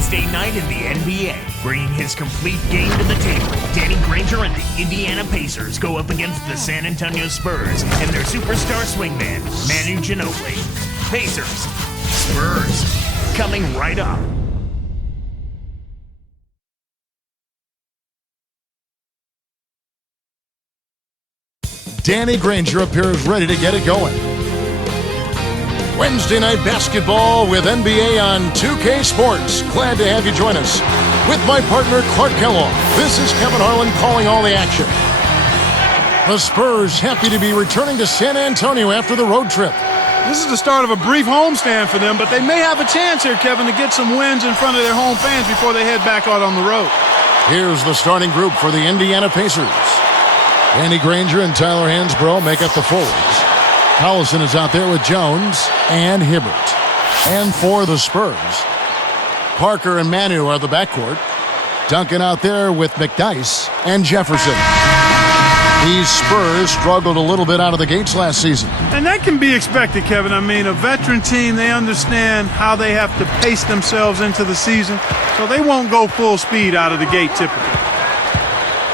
Wednesday night in the NBA. Bringing his complete game to the table, Danny Granger and the Indiana Pacers go up against the San Antonio Spurs and their superstar swingman, Manu Ginobili. Pacers, Spurs, coming right up. Danny Granger appears ready to get it going. Wednesday night basketball with NBA on 2K Sports. Glad to have you join us. With my partner, Clark Kellogg, this is Kevin Harlan calling all the action. The Spurs happy to be returning to San Antonio after the road trip. This is the start of a brief homestand for them, but they may have a chance here, Kevin, to get some wins in front of their home fans before they head back out on the road. Here's the starting group for the Indiana Pacers. Danny Granger and Tyler Hansbrough make up the forwards. Collison is out there with Jones and Hibbert. And for the Spurs, Parker and Manu are the backcourt. Duncan out there with McDyess and Jefferson. These Spurs struggled a little bit out of the gates last season. And that can be expected, Kevin. I mean, a veteran team, they understand how they have to pace themselves into the season, so they won't go full speed out of the gate typically.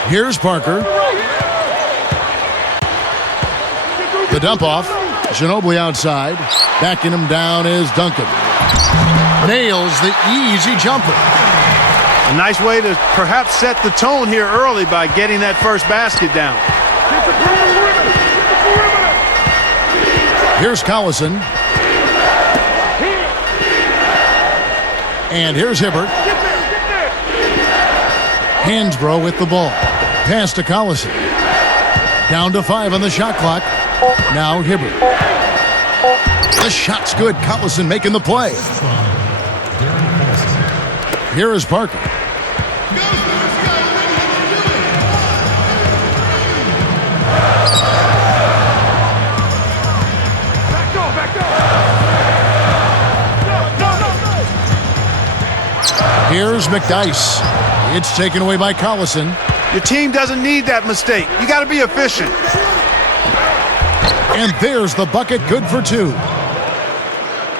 Here's Parker. The dump off. Ginobili outside. Backing him down is Duncan. Nails the easy jumper. A nice way to perhaps set the tone here early by getting that first basket down. Here's Collison. And here's Hibbert. Hansbrough with the ball. Pass to Collison. Down to 5 on the shot clock. Now Hibbert. The shot's good. Collison making the play. Here is Parker. Here's McDyess. It's taken away by Collison. Your team doesn't need that mistake. You got to be efficient. And there's the bucket, good for 2.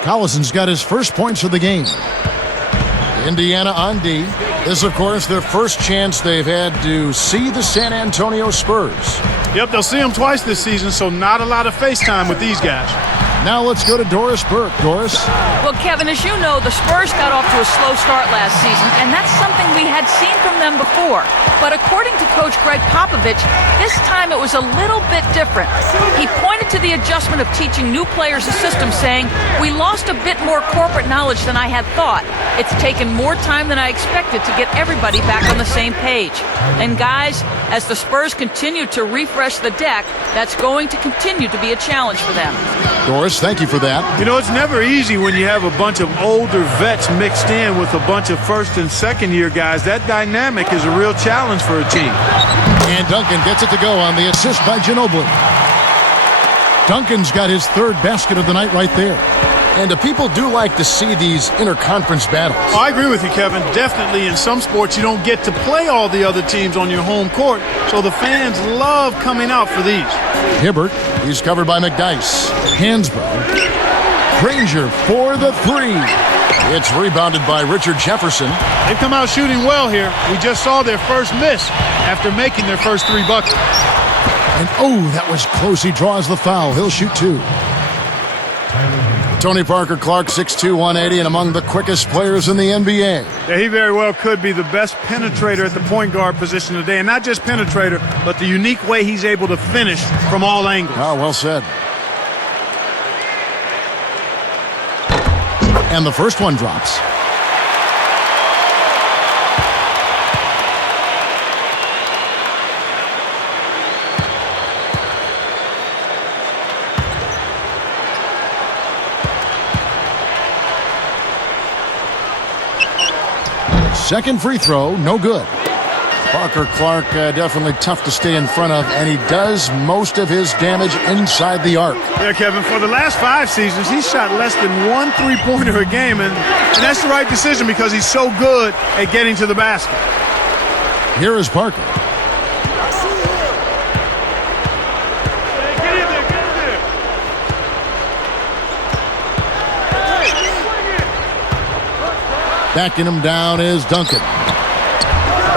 Collison's got his first points of the game. Indiana on D. This, of course, their first chance they've had to see the San Antonio Spurs. Yep, they'll see them twice this season, so not a lot of face time with these guys. Now let's go to Doris Burke. Doris? Well, Kevin, as you know, the Spurs got off to a slow start last season, and that's something we had seen from them before. But according to Coach Greg Popovich, this time it was a little bit different. He pointed to the adjustment of teaching new players a system, saying, "We lost a bit more corporate knowledge than I had thought. It's taken more time than I expected to get everybody back on the same page." And guys, as the Spurs continue to refresh the deck, that's going to continue to be a challenge for them. Doris, thank you for that. You know, it's never easy when you have a bunch of older vets mixed in with a bunch of first and second year guys. That dynamic is a real challenge for a team. And Duncan gets it to go on the assist by Ginobili. Duncan's got his third basket of the night right there. And people do like to see these interconference battles. Oh, I agree with you, Kevin. Definitely in some sports you don't get to play all the other teams on your home court, so the fans love coming out for these. Hibbert, he's covered by McDyess. Hansbrough. Granger for the 3. It's rebounded by Richard Jefferson. They've come out shooting well here. We just saw their first miss after making their first 3 buckets. And oh, that was close. He draws the foul. He'll shoot 2. Tony Parker Clark, 6'2", 180, and among the quickest players in the NBA. Yeah, he very well could be the best penetrator at the point guard position today. And not just penetrator, but the unique way he's able to finish from all angles. Oh, well said. And the first one drops. Second free throw, no good. Parker Clark definitely tough to stay in front of, and he does most of his damage inside the arc. Yeah, Kevin, for the last 5 seasons, he's shot less than 1 3-pointer a game, and that's the right decision because he's so good at getting to the basket. Here is Parker. Backing him down is Duncan.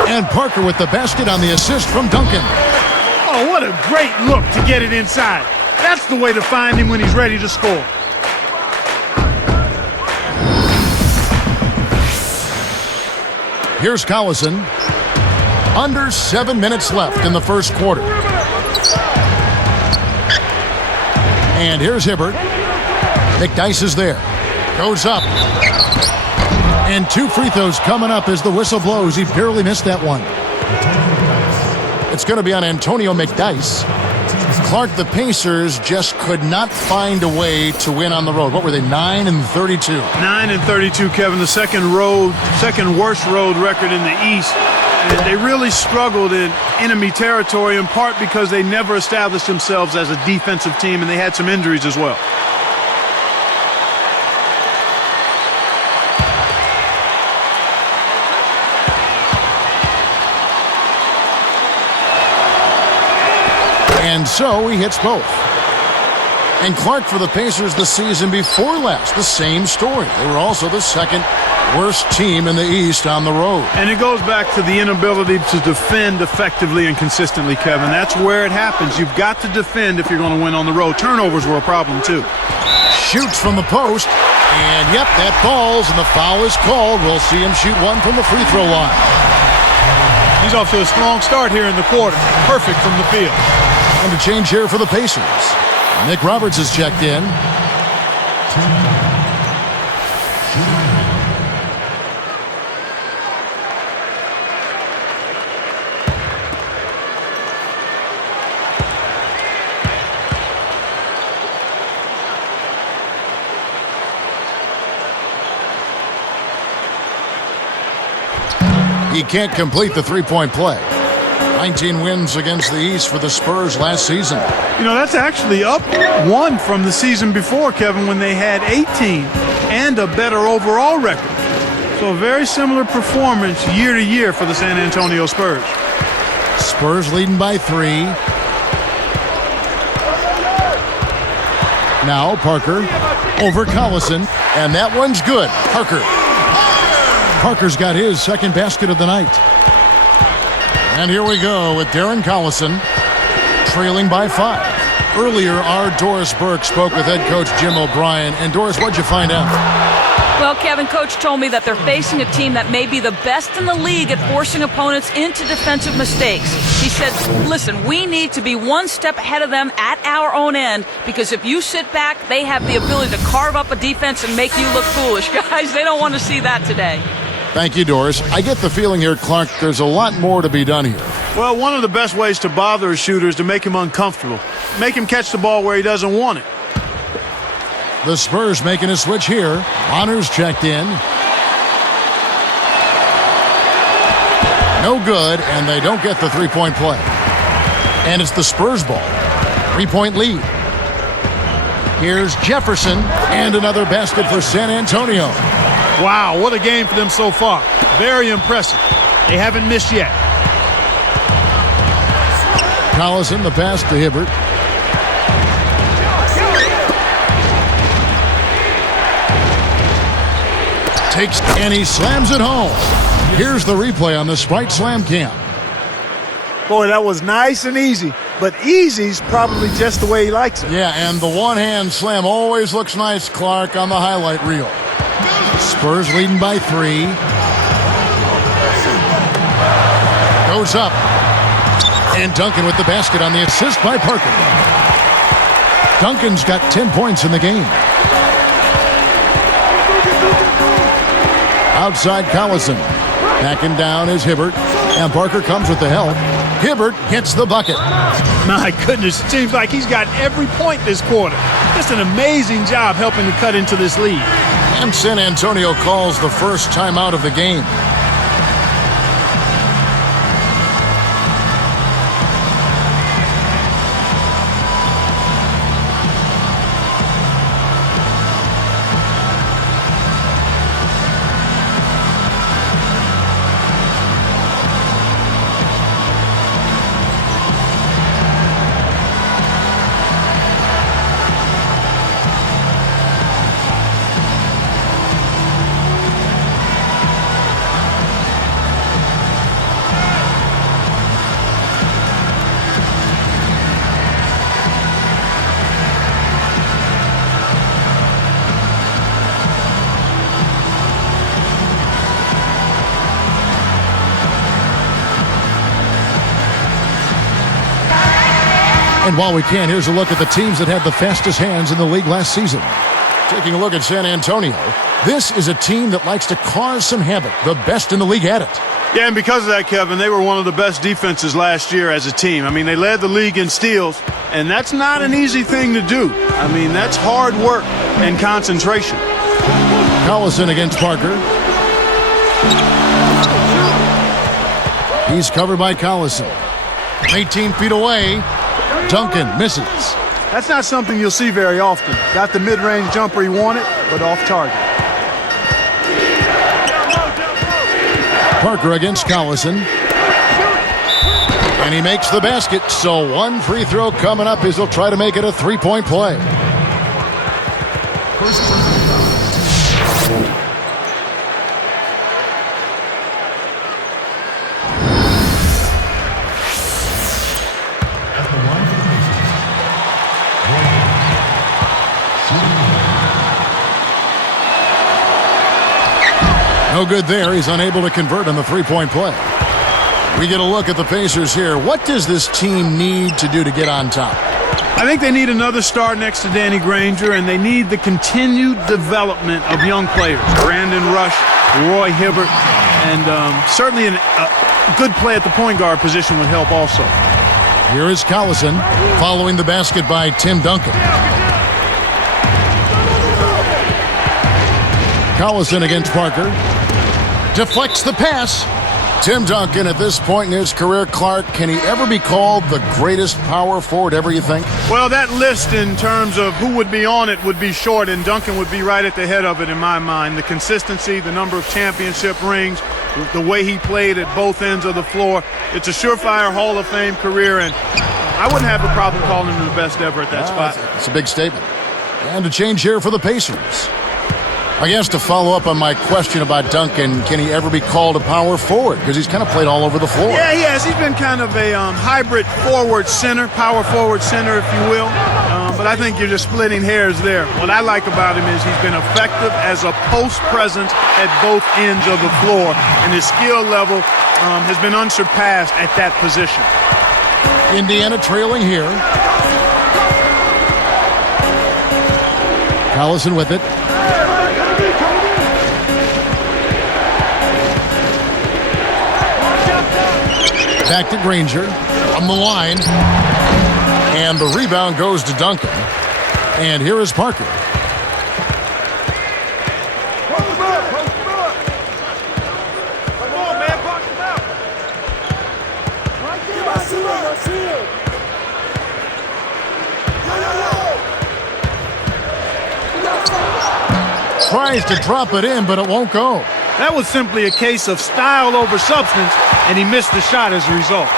And Parker with the basket on the assist from Duncan. Oh, what a great look to get it inside. That's the way to find him when he's ready to score. Here's Collison. Under 7 minutes left in the first quarter. And here's Hibbert. McDyess is there. Goes up. And 2 free throws coming up as the whistle blows. He barely missed that one. It's going to be on Antonio McDyess. Clark, the Pacers just could not find a way to win on the road. What were they, 9-32? 9-32, Kevin, the second worst road record in the East. And they really struggled in enemy territory, in part because they never established themselves as a defensive team, and they had some injuries as well. And so he hits both. And Clark for the Pacers the season before last, the same story. They were also the second worst team in the East on the road. And it goes back to the inability to defend effectively and consistently, Kevin. That's where it happens. You've got to defend if you're going to win on the road. Turnovers were a problem, too. Shoots from the post. And, yep, that falls, and the foul is called. We'll see him shoot one from the free throw line. He's off to a strong start here in the quarter. Perfect from the field. And a change here for the Pacers. Nick Roberts has checked in. He can't complete the three-point play. 19 wins against the East for the Spurs last season. You know, that's actually up 1 from the season before, Kevin, when they had 18 and a better overall record. So a very similar performance year to year for the San Antonio Spurs. Spurs leading by 3. Now Parker over Collison, and that one's good. Parker's got his second basket of the night. And here we go with Darren Collison trailing by 5. Earlier, our Doris Burke spoke with head coach Jim O'Brien. And Doris, what'd you find out? Well, Kevin, coach told me that they're facing a team that may be the best in the league at forcing opponents into defensive mistakes. He said, listen, we need to be one step ahead of them at our own end, because if you sit back, they have the ability to carve up a defense and make you look foolish. Guys, they don't want to see that today. Thank you, Doris. I get the feeling here, Clark, there's a lot more to be done here. Well, one of the best ways to bother a shooter is to make him uncomfortable. Make him catch the ball where he doesn't want it. The Spurs making a switch here. Honors checked in. No good, and they don't get the three-point play. And it's the Spurs ball. 3-point lead. Here's Jefferson, and another basket for San Antonio. Wow, what a game for them so far. Very impressive. They haven't missed yet. Collison, the pass to Hibbert. Takes, and he slams it home. Here's the replay on the Sprite Slam Cam. Boy, that was nice and easy. But easy's probably just the way he likes it. Yeah, and the one-hand slam always looks nice, Clark, on the highlight reel. Spurs leading by 3. Goes up. And Duncan with the basket on the assist by Parker. Duncan's got 10 points in the game. Outside Collison. Backing down is Hibbert. And Parker comes with the help. Hibbert hits the bucket. My goodness, it seems like he's got every point this quarter. Just an amazing job helping to cut into this lead. And San Antonio calls the first timeout of the game. And while we can, here's a look at the teams that had the fastest hands in the league last season. Taking a look at San Antonio, this is a team that likes to cause some havoc. The best in the league at it. Yeah, and because of that, Kevin, they were one of the best defenses last year as a team. I mean, they led the league in steals, and that's not an easy thing to do. I mean, that's hard work and concentration. Collison against Parker. He's covered by Collison. 18 feet away. Duncan misses. That's not something you'll see very often. Got the mid-range jumper he wanted, but off target. Parker against Collison. And he makes the basket. So one free throw coming up as he'll try to make it a three-point play. No good there. He's unable to convert on the three-point play. We get a look at the Pacers here. What does this team need to do to get on top? I think they need another star next to Danny Granger, and they need the continued development of young players. Brandon Rush, Roy Hibbert, and certainly a good play at the point guard position would help also. Here is Collison following the basket by Tim Duncan. Collison against Parker. Deflects the pass. Tim Duncan at this point in his career, Clark, can he ever be called the greatest power forward ever, you think? Well, that list in terms of who would be on it would be short, and Duncan would be right at the head of it in my mind. The consistency, the number of championship rings, the way he played at both ends of the floor. It's a surefire Hall of Fame career, and I wouldn't have a problem calling him the best ever at that spot. It's a big statement. And a change here for the Pacers. I guess to follow up on my question about Duncan, can he ever be called a power forward? Because he's kind of played all over the floor. Yeah, he has. He's been kind of a hybrid forward center, power forward center, if you will. But I think you're just splitting hairs there. What I like about him is he's been effective as a post presence at both ends of the floor, and his skill level has been unsurpassed at that position. Indiana trailing here. Collison with it. Back to Granger on the line. And the rebound goes to Duncan. And here is Parker. Tries to drop it in, but it won't go. That was simply a case of style over substance, and he missed the shot as a result.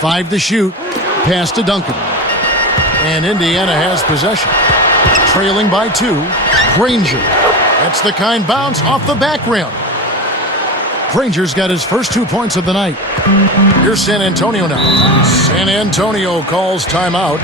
Five to shoot. Pass to Duncan. And Indiana has possession. Trailing by 2. Granger. That's the kind bounce off the back rim. Granger's got his first 2 points of the night. Here's San Antonio now. San Antonio calls timeout.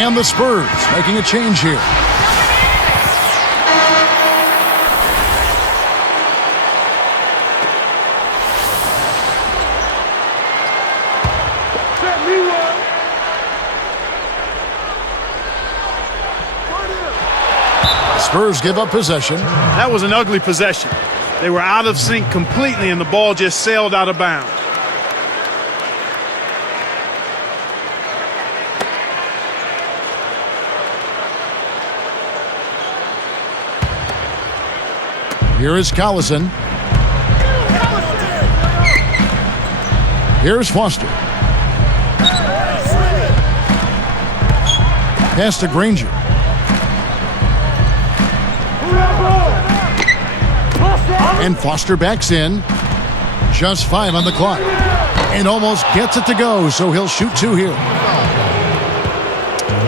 And the Spurs making a change here. Spurs give up possession. That was an ugly possession. They were out of sync completely, and the ball just sailed out of bounds. Here is Collison. Here's Foster. Pass to Granger. And Foster backs in. Just 5 on the clock. And almost gets it to go, so he'll shoot 2 here.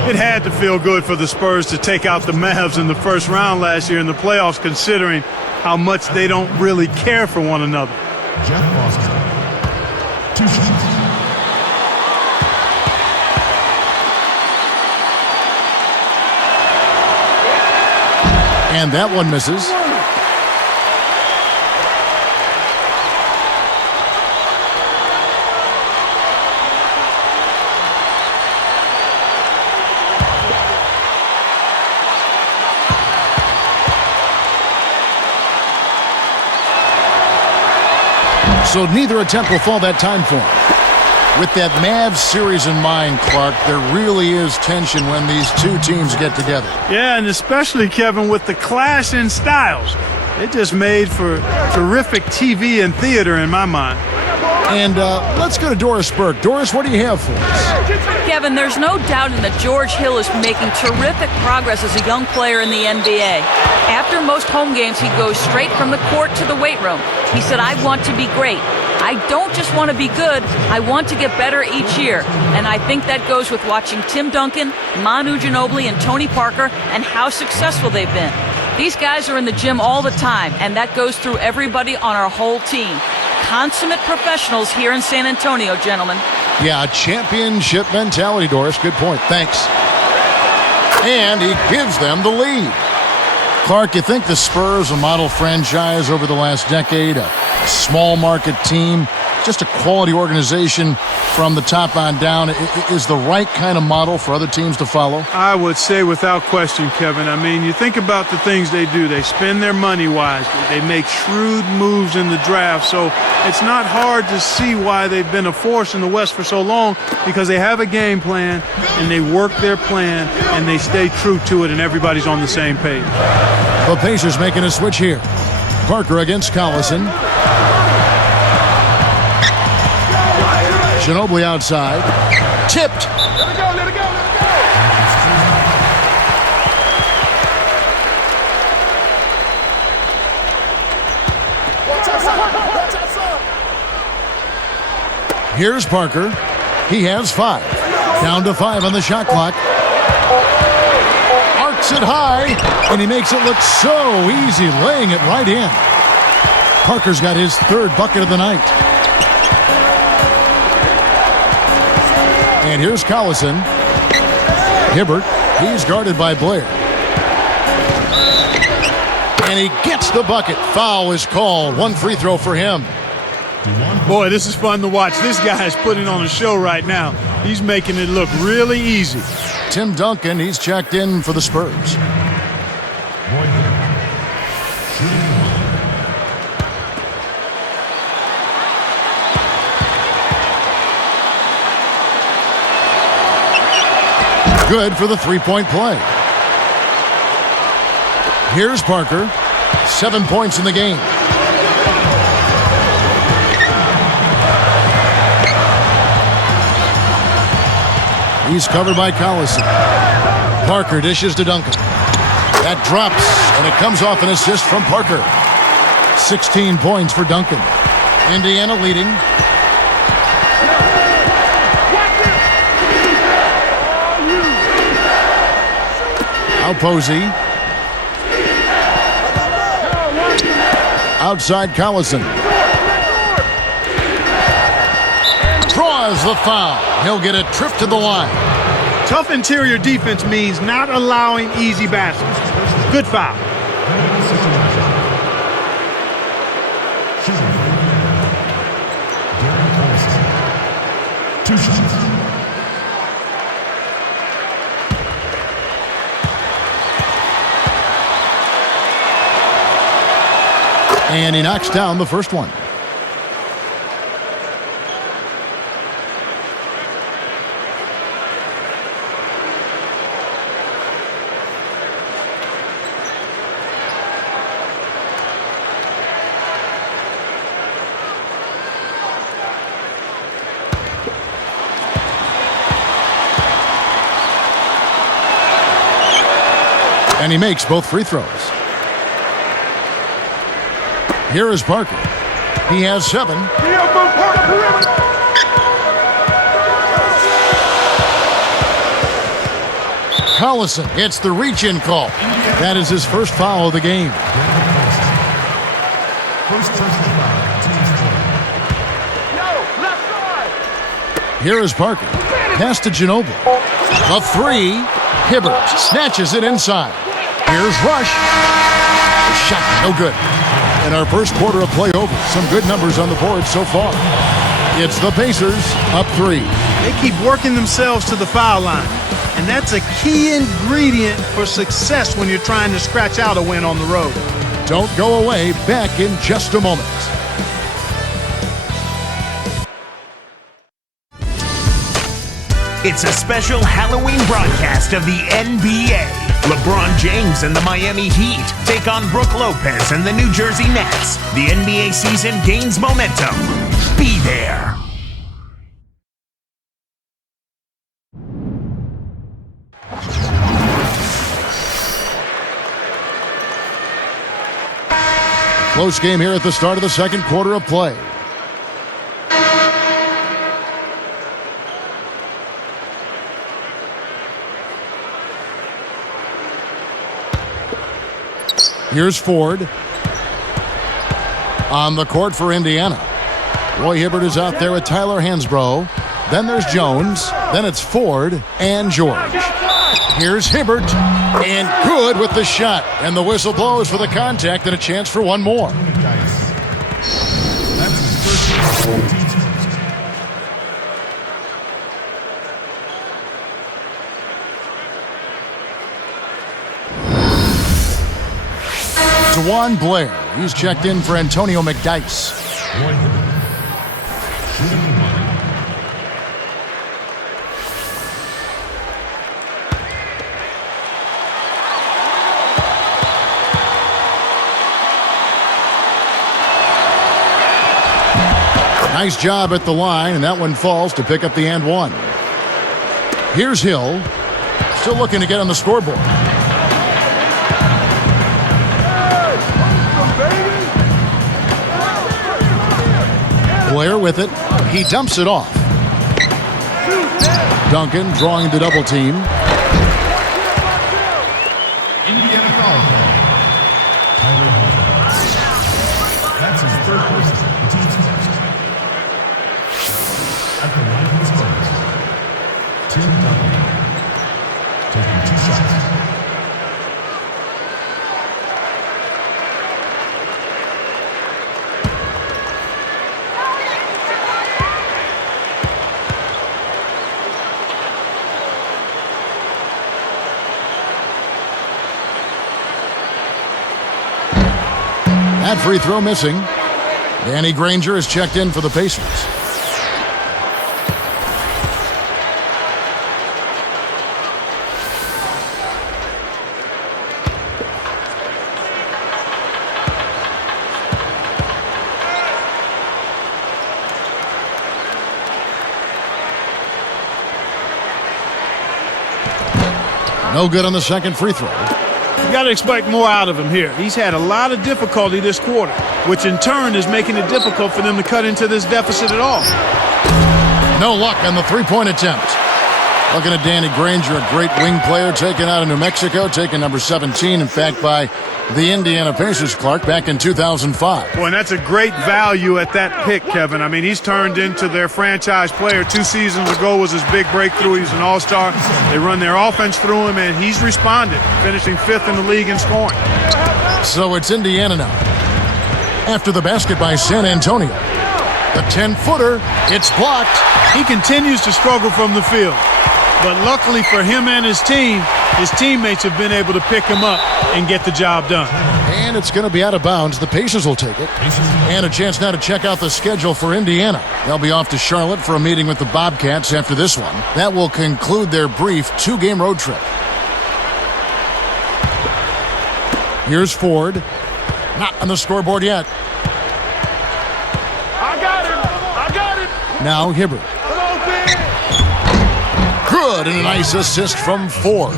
It had to feel good for the Spurs to take out the Mavs in the first round last year in the playoffs, considering how much they don't really care for one another. Jeff Foster. 2 shots. And that one misses. So neither attempt will fall that time for him. With that Mavs series in mind, Clark, there really is tension when these two teams get together. Yeah, and especially, Kevin, with the clash in styles. It just made for terrific TV and theater in my mind. And let's go to Doris Burke. Doris, what do you have for us? Kevin, there's no doubting that George Hill is making terrific progress as a young player in the NBA. After most home games, he goes straight from the court to the weight room. He said, I want to be great. I don't just want to be good, I want to get better each year. And I think that goes with watching Tim Duncan, Manu Ginobili, and Tony Parker and how successful they've been. These guys are in the gym all the time, and that goes through everybody on our whole team. Consummate professionals here in San Antonio, gentlemen. Yeah, championship mentality, Doris. Good point. Thanks. And he gives them the lead. Clark, you think the Spurs, a model franchise over the last decade, a small market team, just a quality organization from the top on down, is the right kind of model for other teams to follow? I would say without question, Kevin. I mean, you think about the things they do. They spend their money wisely. They make shrewd moves in the draft. So it's not hard to see why they've been a force in the West for so long, because they have a game plan and they work their plan and they stay true to it, and everybody's on the same page. The Pacers making a switch here. Parker against Collison. Ginobili outside. Tipped. Let it go, let it go, let it go! Watch outside, watch outside! Here's Parker. He has 5. Down to 5 on the shot clock. Arcs it high, and he makes it look so easy, laying it right in. Parker's got his 3rd bucket of the night. And here's Collison. Hibbert, he's guarded by Blair. And he gets the bucket. Foul is called. 1 free throw for him. Boy, this is fun to watch. This guy is putting on a show right now. He's making it look really easy. Tim Duncan, he's checked in for the Spurs. Good for the 3-point play. Here's Parker. 7 points in the game. He's covered by Collison. Parker dishes to Duncan. That drops, and it comes off an assist from Parker. 16 points for Duncan. Indiana leading. Posey. Outside Collison. Draws the foul. He'll get a trip to the line. Tough interior defense means not allowing easy baskets. Good foul. Two shots. And he knocks down the first one. And he makes both free throws. Here is Parker. He has 7. Collison hits the reach-in call. That is his first foul of the game. First personal foul. Team's score. Here is Parker. Pass to Ginobili. A 3. Hibbert snatches it inside. Here's Rush. The shot, no good. In our first quarter of play over, some good numbers on the board so far. It's the Pacers up 3. They keep working themselves to the foul line, and that's a key ingredient for success when you're trying to scratch out a win on the road. Don't go away. Back in just a moment. It's a special Halloween broadcast of the NBA. LeBron James and the Miami Heat take on Brook Lopez and the New Jersey Nets. The NBA season gains momentum. Be there. Close game here at the start of the second quarter of play. Here's Ford on the court for Indiana. Roy Hibbert is out there with Tyler Hansbrough. Then there's Jones. Then it's Ford and George. Here's Hibbert, and good with the shot. And the whistle blows for the contact and a chance for one more. That's his first foul. Team's first. Dewan Blair. He's checked in for Antonio McDyess. Roy Hibbert. Shooting the line. Nice job at the line, and that one falls to pick up the and one. Here's Hill. Still looking to get on the scoreboard. Blair with it. He dumps it off. Duncan drawing the double team. Indiana foul call. Tyler Hawkins. That's his third person. The team's first. At the line of the Spurs, Tim Duncan taking 2 shots. That free throw missing. Danny Granger is checked in for the Pacers. No good on the second free throw. You got to expect more out of him here. He's had a lot of difficulty this quarter, which in turn is making it difficult for them to cut into this deficit at all. No luck on the three-point attempt. Looking at Danny Granger, a great wing player taken out of New Mexico, taken number 17, in fact, by the Indiana Pacers, Clark, back in 2005. Boy, and that's a great value at that pick, Kevin. I mean, he's turned into their franchise player. 2 seasons ago was his big breakthrough. He was an all-star. They run their offense through him, and he's responded, finishing 5th in the league in scoring. So it's Indiana now. After the basket by San Antonio. The 10-footer, it's blocked. He continues to struggle from the field. But luckily for him and his team, his teammates have been able to pick him up and get the job done. And it's going to be out of bounds. The Pacers will take it. And a chance now to check out the schedule for Indiana. They'll be off to Charlotte for a meeting with the Bobcats after this one. That will conclude their brief 2-game road trip. Here's Ford. Not on the scoreboard yet. I got it. Now Hibbert. Good, and a nice assist from Ford.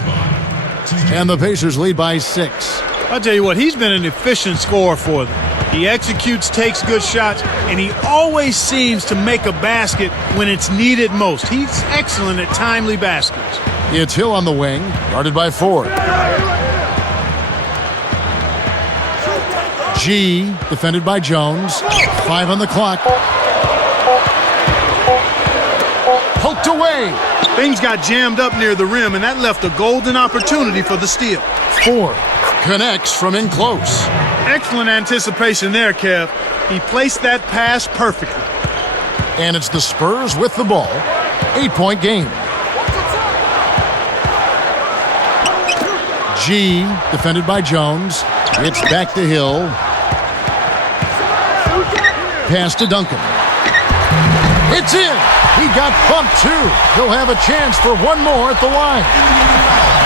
And the Pacers lead by 6. I'll tell you what, he's been an efficient scorer for them. He executes, takes good shots, and he always seems to make a basket when it's needed most. He's excellent at timely baskets. It's Hill on the wing, guarded by Ford. G, defended by Jones. 5 on the clock. Poked away. Things got jammed up near the rim, and that left a golden opportunity for the steal. Ford connects from in close. Excellent anticipation there, Kev. He placed that pass perfectly. And it's the Spurs with the ball. 8-point game. G, defended by Jones. It's back to Hill. Pass to Duncan. It's in. He got bumped too. He'll have a chance for one more at the line.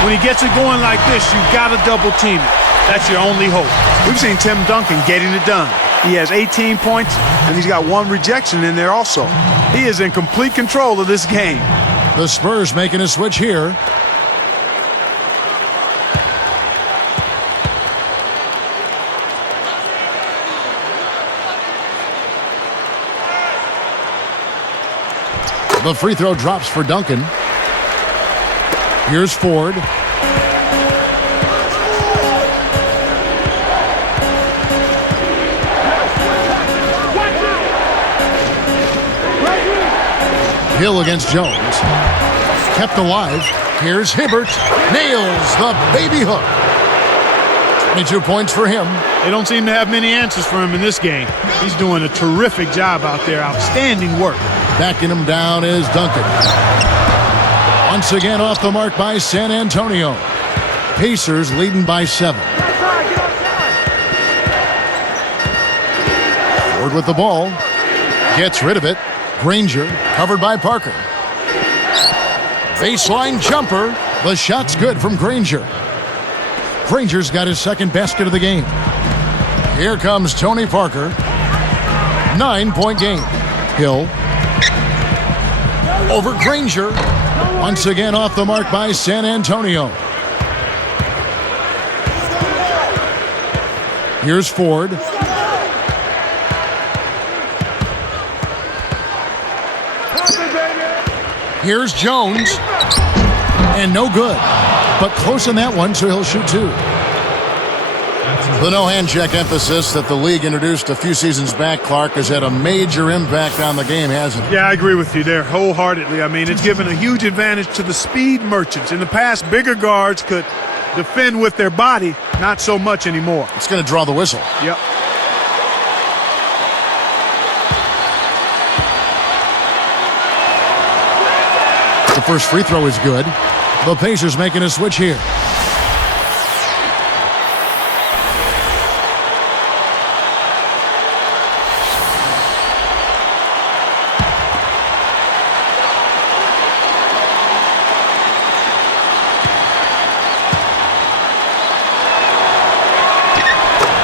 When he gets it going like this, you've got to double team it. That's your only hope. We've seen Tim Duncan getting it done. He has 18 points, and he's got 1 rejection in there also. He is in complete control of this game. The Spurs making a switch here. The free throw drops for Duncan. Here's Ford. Hill against Jones. Kept alive. Here's Hibbert. Nails the baby hook. 22 points for him. They don't seem to have many answers for him in this game. He's doing a terrific job out there. Outstanding work. Backing him down is Duncan. Once again off the mark by San Antonio. Pacers leading by 7. Ford with the ball. Gets rid of it. Granger covered by Parker. Baseline jumper. The shot's good from Granger. Granger's got his second basket of the game. Here comes Tony Parker. 9-point game. Hill. Over Granger. Once again off the mark by San Antonio. Here's Ford. Here's Jones. And no good. But close on that one, so he'll shoot 2. The no-hand check emphasis that the league introduced a few seasons back, Clark, has had a major impact on the game, hasn't it? Yeah, I agree with you there wholeheartedly. I mean, it's given a huge advantage to the speed merchants. In the past, bigger guards could defend with their body, not so much anymore. It's going to draw the whistle. Yep. The first free throw is good. The Pacers making a switch here.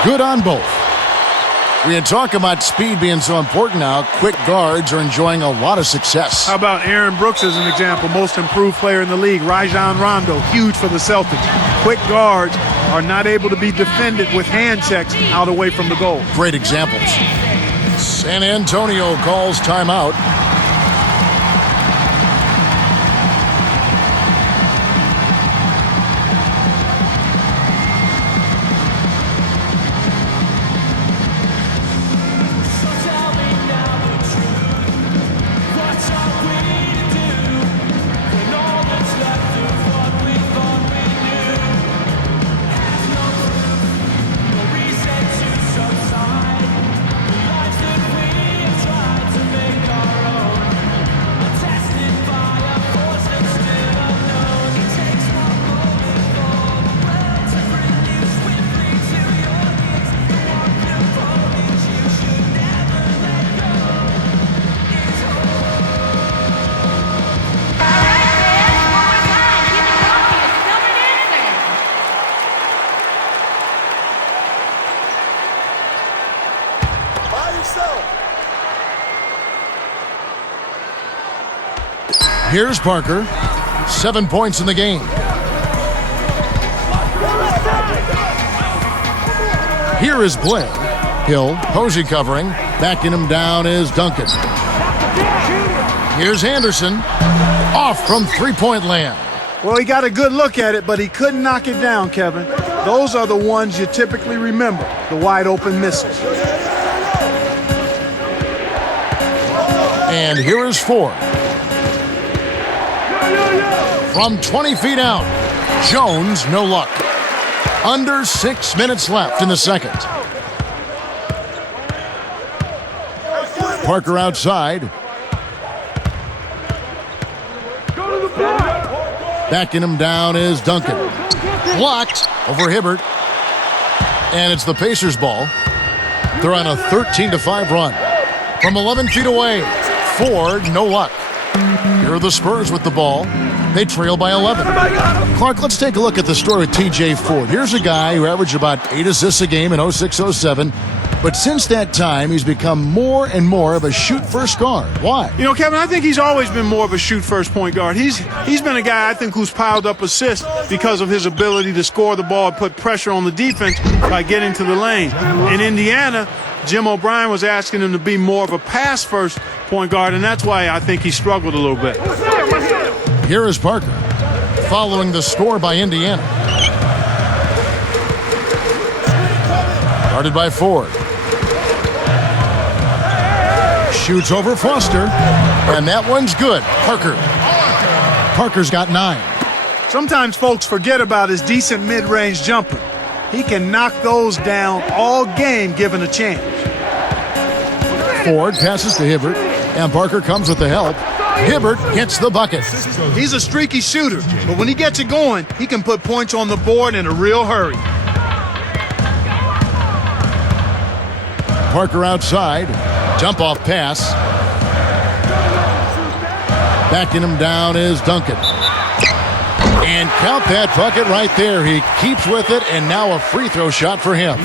Good on both. We had talked about speed being so important now. Quick guards are enjoying a lot of success. How about Aaron Brooks as an example? Most improved player in the league. Rajon Rondo, huge for the Celtics. Quick guards are not able to be defended with hand checks out away from the goal. Great examples. San Antonio calls timeout. Here's Parker. 7 points in the game. Here is Blair. Hill, Posey covering. Backing him down is Duncan. Here's Anderson. Off from three-point land. Well, he got a good look at it, but he couldn't knock it down, Kevin. Those are the ones you typically remember, the wide-open misses. And here is Ford. From 20 feet out, Jones, no luck. Under 6 minutes left in the second. Parker outside. Backing him down is Duncan. Blocked over Hibbert. And it's the Pacers' ball. They're on a 13-5 run. From 11 feet away, Ford, no luck. Here are the Spurs with the ball. They trail by 11. Clark, let's take a look at the story with T.J. Ford. Here's a guy who averaged about 8 assists a game in 06-07. But since that time, he's become more and more of a shoot-first guard. Why? You know, Kevin, I think he's always been more of a shoot-first point guard. He's been a guy, I think, who's piled up assists because of his ability to score the ball and put pressure on the defense by getting to the lane. In Indiana, Jim O'Brien was asking him to be more of a pass-first point guard, and that's why I think he struggled a little bit. Here is Parker, following the score by Indiana. Guarded by Ford. Shoots over Foster, and that one's good. Parker's got 9. Sometimes folks forget about his decent mid-range jumper. He can knock those down all game given a chance. Ford passes to Hibbert, and Parker comes with the help. Hibbert gets the bucket. He's a streaky shooter, but when he gets it going, he can put points on the board in a real hurry. Parker outside. Jump-off pass. Backing him down is Duncan. And count that bucket right there. He keeps with it, and now a free throw shot for him.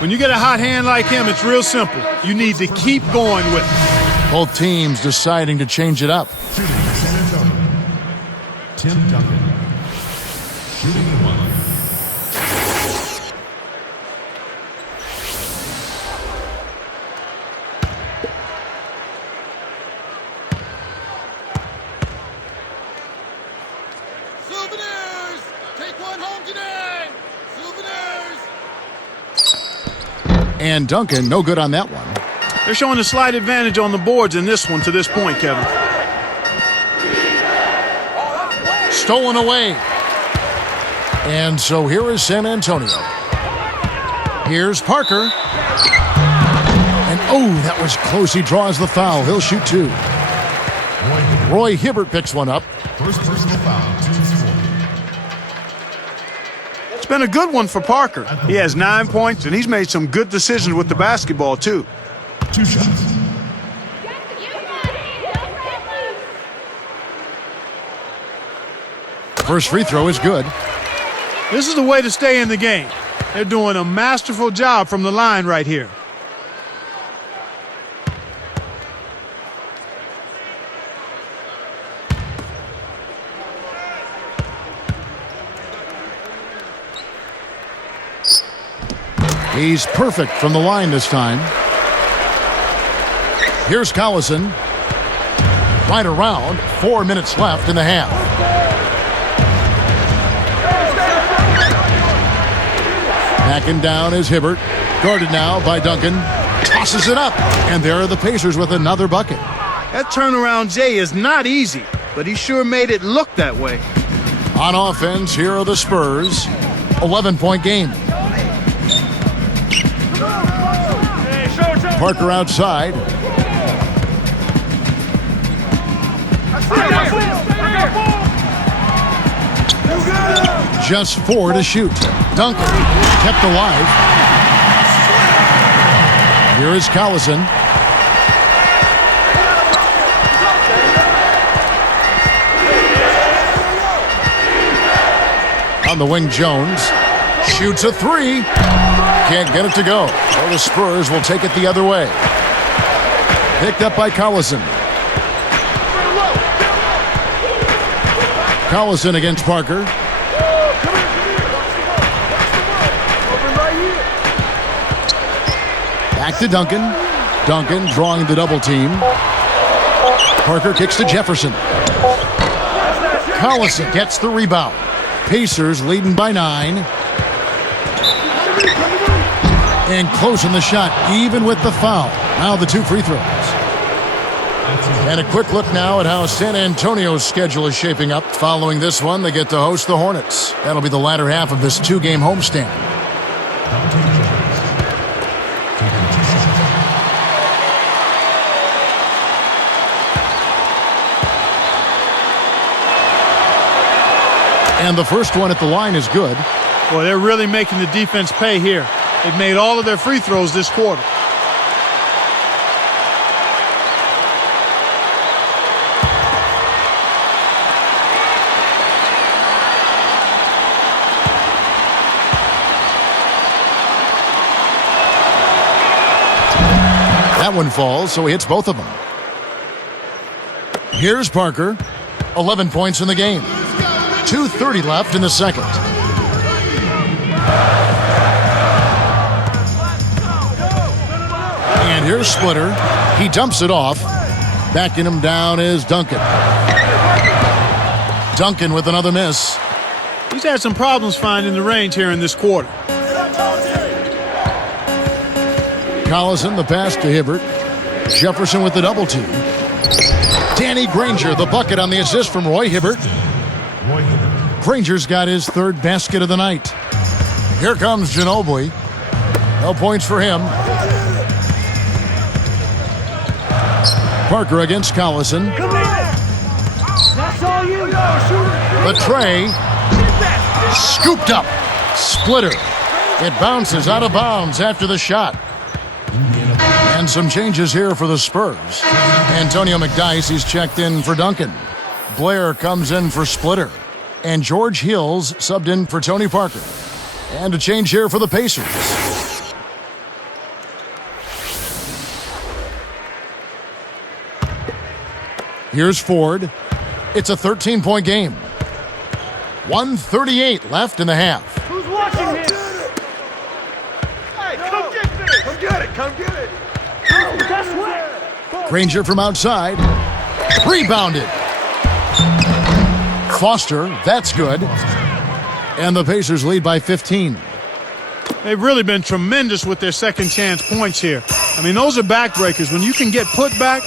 When you get a hot hand like him, it's real simple. You need to keep going with it. Both teams deciding to change it up. Shooting for San Antonio, Tim Duncan. Shooting the 1. Souvenirs! Take one home today! Souvenirs! And Duncan, no good on that one. They're showing a slight advantage on the boards in this one to this point, Kevin. Stolen away. And so here is San Antonio. Here's Parker. And oh, that was close. He draws the foul. He'll shoot 2. Roy Hibbert picks one up. First personal foul, team's 4. It's been a good one for Parker. He has 9 points, and he's made some good decisions with the basketball, too. 2 shots. First free throw is good. This is the way to stay in the game. They're doing a masterful job from the line right here. He's perfect from the line this time. Here's Collison. Right around. 4 minutes left in the half. Backing down is Hibbert. Guarded now by Duncan. Tosses it up. And there are the Pacers with another bucket. That turnaround J is not easy, but he sure made it look that way. On offense, here are the Spurs. 11-point game. Parker outside. Just 4 to shoot. Duncan kept alive. Here is Collison. On the wing, Jones shoots a 3. Can't get it to go. Well, the Spurs will take it the other way. Picked up by Collison. Collison against Parker. Back to Duncan. Duncan drawing the double team. Parker kicks to Jefferson. Collison gets the rebound. Pacers leading by 9. And closing the shot, even with the foul. Now the 2 free throws. And a quick look now at how San Antonio's schedule is shaping up. Following this one, they get to host the Hornets. That'll be the latter half of this 2-game homestand. And the first one at the line is good. Well, they're really making the defense pay here. They've made all of their free throws this quarter. That one falls, so he hits both of them. Here's Parker. 11 points in the game. 2:30 left in the second. And here's Splitter. He dumps it off. Backing him down is Duncan. Duncan with another miss. He's had some problems finding the range here in this quarter. Collison, the pass to Hibbert. Jefferson with the double team. Danny Granger, the bucket on the assist from Roy Hibbert. Granger's got his 3rd basket of the night. Here comes Ginobili. No points for him. Parker against Collison. The tray. Scooped up. Splitter. It bounces out of bounds after the shot. And some changes here for the Spurs. Antonio McDyess, he's checked in for Duncan. Blair comes in for Splitter. And George Hills subbed in for Tony Parker. And a change here for the Pacers. Here's Ford. It's a 13-point game. 1:38 left in the half. Who's watching here? Hey, come get this! Come get it! Come get it! Oh, that's what! Granger from outside. Rebounded. Foster, that's good. And the Pacers lead by 15. They've really been tremendous with their second chance points here. I mean, those are backbreakers. When you can get put back,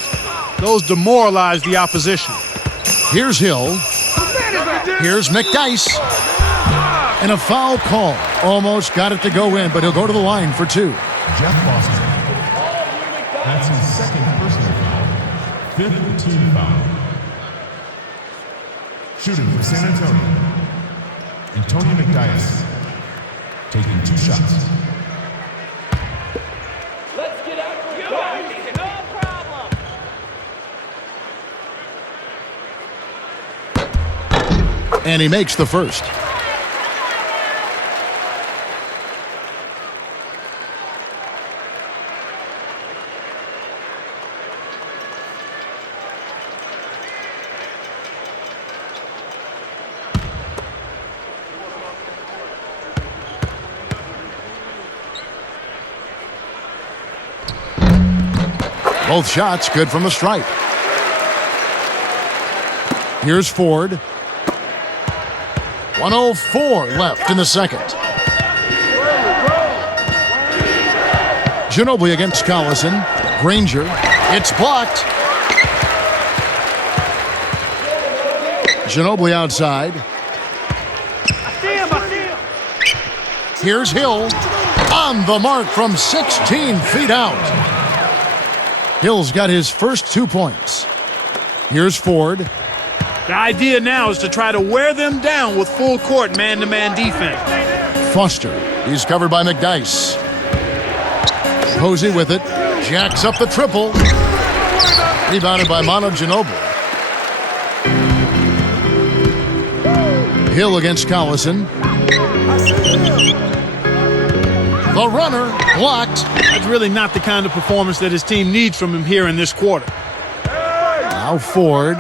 those demoralize the opposition. Here's Hill. Here's McDyess. And a foul call. Almost got it to go in, but he'll go to the line for 2. Jeff Foster. That's his second personal foul. 5th team foul. Shooting for San Antonio. Antonio McDyess. Taking 2 shots. Let's get out for it! No problem! And he makes the first. Both shots good from the stripe. Here's Ford. 1:04 left in the second. Ginobili against Collison. Granger. It's blocked. Ginobili outside. Here's Hill. On the mark from 16 feet out. Hill's got his first 2 points. Here's Ford. The idea now is to try to wear them down with full court man-to-man defense. Foster. He's covered by McDyess. Posey with it. Jacks up the triple. Rebounded by Manu Ginobili. Hill against Collison. The runner blocked. That's really not the kind of performance that his team needs from him here in this quarter. Now Ford.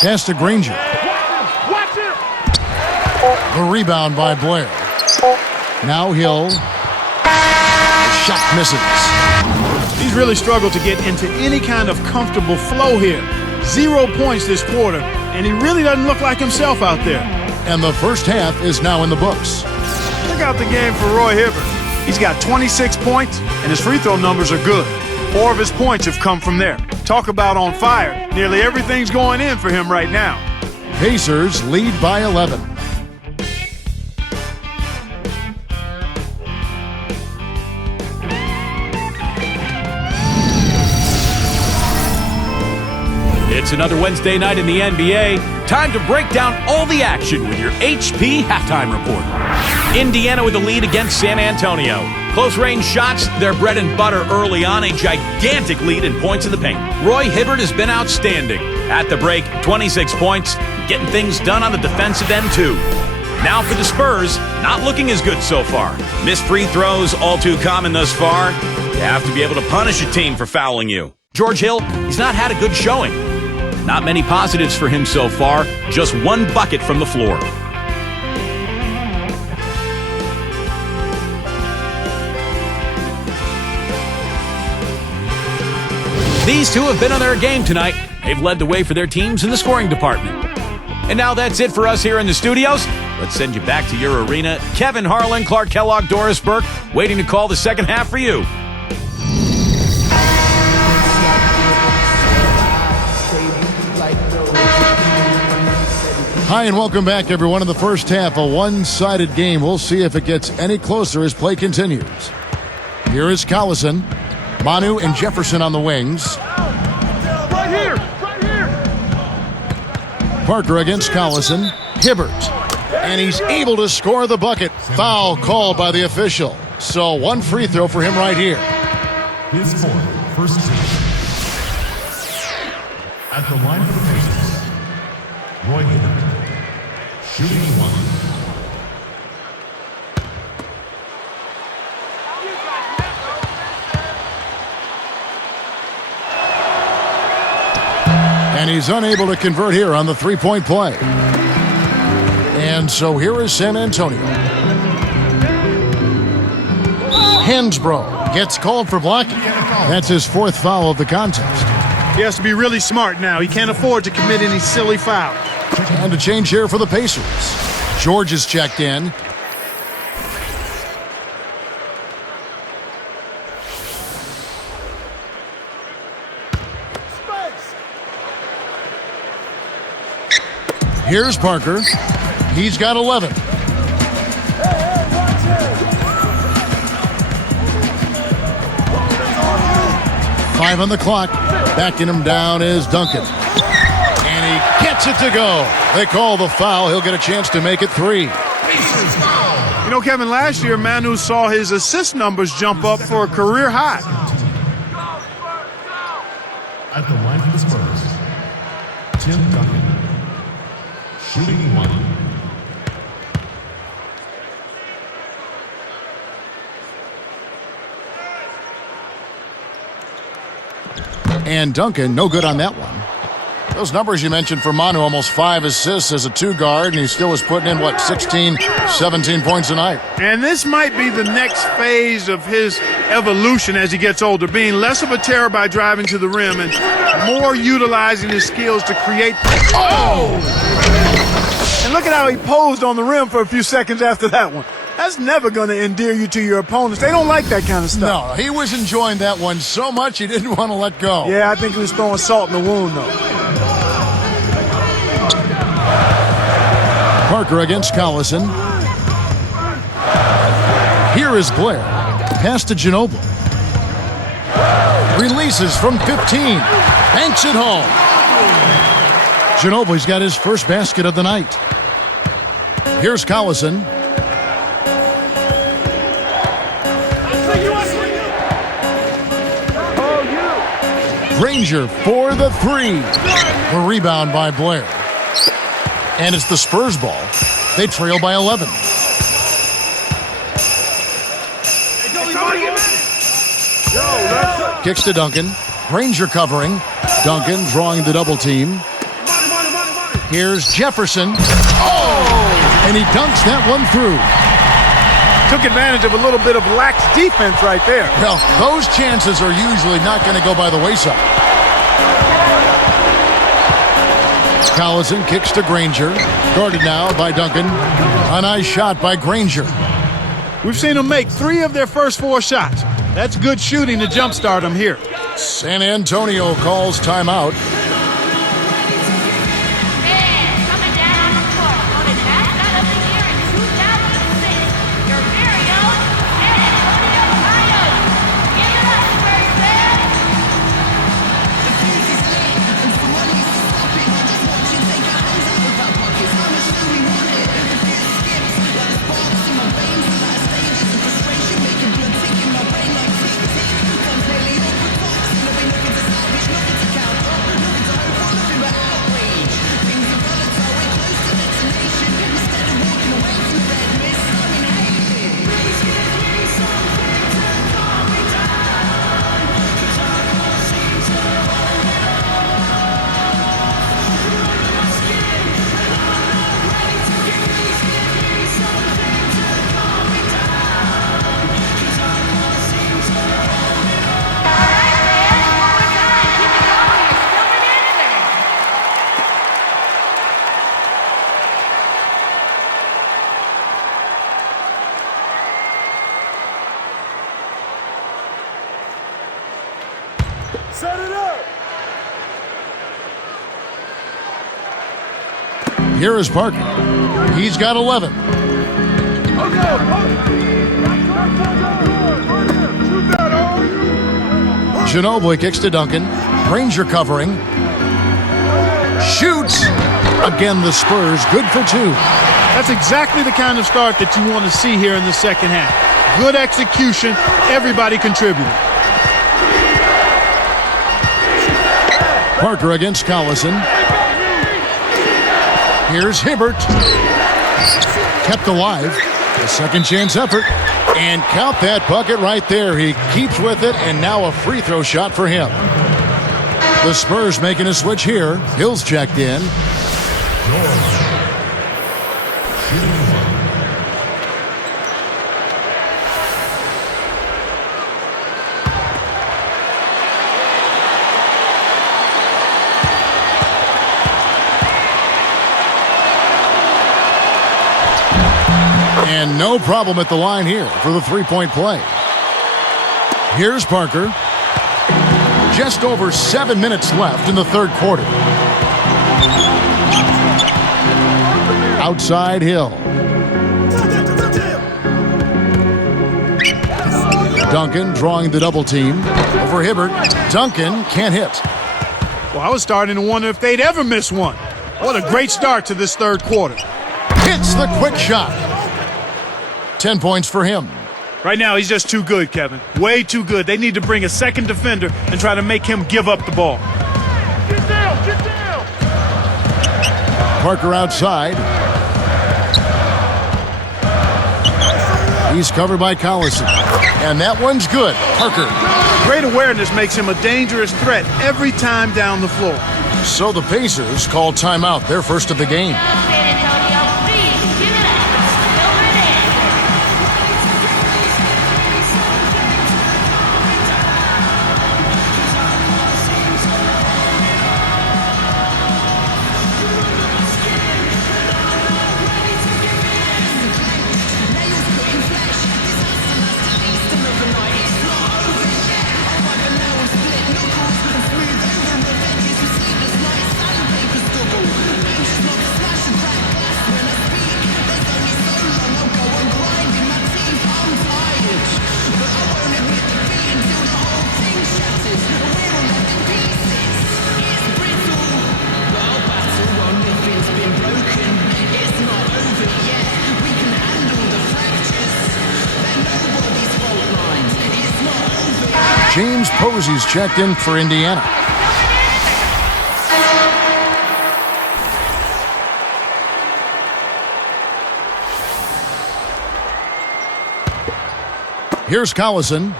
Pass to Granger. Watch him! The rebound by Blair. Now Hill. The shot misses. He's really struggled to get into any kind of comfortable flow here. 0 points this quarter, and he really doesn't look like himself out there. And the first half is now in the books. Check out the game for Roy Hibbert. He's got 26 points, and his free throw numbers are good. 4 of his points have come from there. Talk about on fire. Nearly everything's going in for him right now. Pacers lead by 11. It's another Wednesday night in the NBA. Time to break down all the action with your HP Halftime Report. Indiana with the lead against San Antonio. Close-range shots, their bread and butter early on, a gigantic lead in points in the paint. Roy Hibbert has been outstanding. At the break, 26 points, getting things done on the defensive end too. Now for the Spurs, not looking as good so far. Missed free throws, all too common thus far. You have to be able to punish a team for fouling you. George Hill, he's not had a good showing. Not many positives for him so far, just 1 bucket from the floor. These two have been on their game tonight. They've led the way for their teams in the scoring department. And now that's it for us here in the studios. Let's send you back to your arena. Kevin Harlan, Clark Kellogg, Doris Burke, waiting to call the second half for you. Hi, and welcome back, everyone. In the first half, a one-sided game. We'll see if it gets any closer as play continues. Here is Collison. Manu and Jefferson on the wings. Right here! Right here! Parker against Collison. Hibbert. And he's able to score the bucket. Foul called by the official. So 1 free throw for him right here. His fourth, first team. At the line for the Pacers, Roy Hibbert. Shooting 1. And he's unable to convert here on the three-point play. And so here is San Antonio. Hansbrough gets called for blocking. That's his 4th foul of the contest. He has to be really smart now. He can't afford to commit any silly fouls. And a change here for the Pacers. George is checked in. Here's Parker. He's got 11. Five on the clock. Backing him down is Duncan. And he gets it to go. They call the foul. He'll get a chance to make it 3. You know, Kevin, last year Manu saw his assist numbers jump up for a career high. At the line for the Spurs, Tim Duncan. Shooting 1. And Duncan, no good on that one. Those numbers you mentioned for Manu, almost 5 assists as a 2-guard, and he still was putting in, 16, 17 points a night. And this might be the next phase of his evolution as he gets older, being less of a terror by driving to the rim and more utilizing his skills to create. Oh! And look at how he posed on the rim for a few seconds after that one. That's never going to endear you to your opponents. They don't like that kind of stuff. No, he was enjoying that one so much he didn't want to let go. Yeah, I think he was throwing salt in the wound, though. Parker against Collison. Here is Blair. Pass to Ginobili. Releases from 15. Banks it home. Ginobili's got his first basket of the night. Here's Collison. Granger for the 3. The rebound by Blair. And it's the Spurs ball. They trail by 11. Kicks to Duncan. Granger covering. Duncan drawing the double team. Here's Jefferson. Oh! And he dunks that one through. Took advantage of a little bit of lax defense right there. Well, those chances are usually not going to go by the wayside. Collison kicks to Granger. Guarded now by Duncan. A nice shot by Granger. We've seen them make 3 of their first 4 shots. That's good shooting to jumpstart them here. San Antonio calls timeout. Coming down on the court for the last night of the year in 2006. Your very own San Antonio Coyotes. Give it up, Spurs fans. The place is lit, and for one used to stop it. I just watch and take our hands out of our pockets. How much do we want it? The fear skips, like sparks in my veins, the last stages of frustration, making blood tick in my brain like tick-tick. Comes daily over talks, and I've been looking to salvage, nothing to count up, nothing to hope for, nothing but outrage. Things are volatile, we're close to detonation. Instead of walking away from red mist, I'm inhaling. Please give me something to calm me down, 'cause I can't seem to hold it all. Through my skin, and I'm not ready to give me something to calm me down, 'cause I can't seem to hold it all. All right, fans, one more time. Keep it going. You're still in anything. Set it up. Here is Parker. He's got 11. Let's go. Shoot that all. Ginobili kicks to Duncan. Granger covering. Shoots. Again, the Spurs good for 2. That's exactly the kind of start that you want to see here in the second half. Good execution. Everybody contributed. Parker against Collison. Here's Hibbert. Kept alive. A second chance effort. And count that bucket right there. He keeps with it, and now a free throw shot for him. The Spurs making a switch here. Hill's checked in. And no problem at the line here for the three-point play. Here's Parker. Just over 7 minutes left in the third quarter. Outside Hill. Duncan drawing the double team. Over Hibbert. Duncan can't hit. Well, I was starting to wonder if they'd ever miss one. What a great start to this third quarter. Hits the quick shot. 10 points for him. Right now, he's just too good, Kevin. Way too good. They need to bring a second defender and try to make him give up the ball. Get down, get down. Parker outside. He's covered by Collison. And that one's good. Parker. Great awareness makes him a dangerous threat every time down the floor. So the Pacers call timeout, their first of the game. San Antonio, please give it up. Fill it in. James Posey's checked in for Indiana. Here's Collison.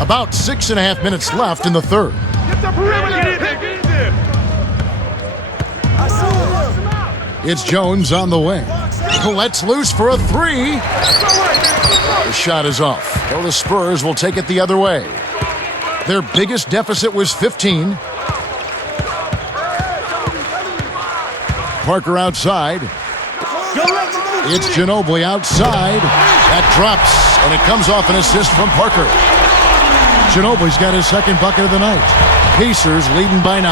About 6.5 minutes left in the third. Get the perimeter. Get in there, get in there. I see it. It's Jones on the wing. Lets loose for a three. The shot is off. So the Spurs will take it the other way. Their biggest deficit was 15. Parker outside. It's Ginobili outside. That drops, and it comes off an assist from Parker. Ginobili's got his second bucket of the night. Pacers leading by 9.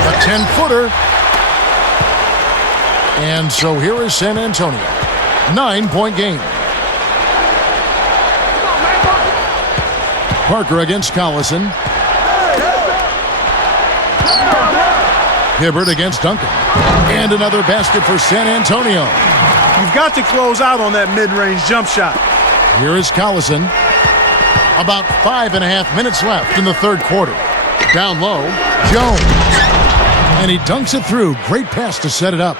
A 10-footer. And so here is San Antonio. 9-point game. Parker against Collison. Hibbert against Duncan. And another basket for San Antonio. You've got to close out on that mid-range jump shot. Here is Collison. About 5.5 minutes left in the third quarter. Down low, Jones. And he dunks it through. Great pass to set it up.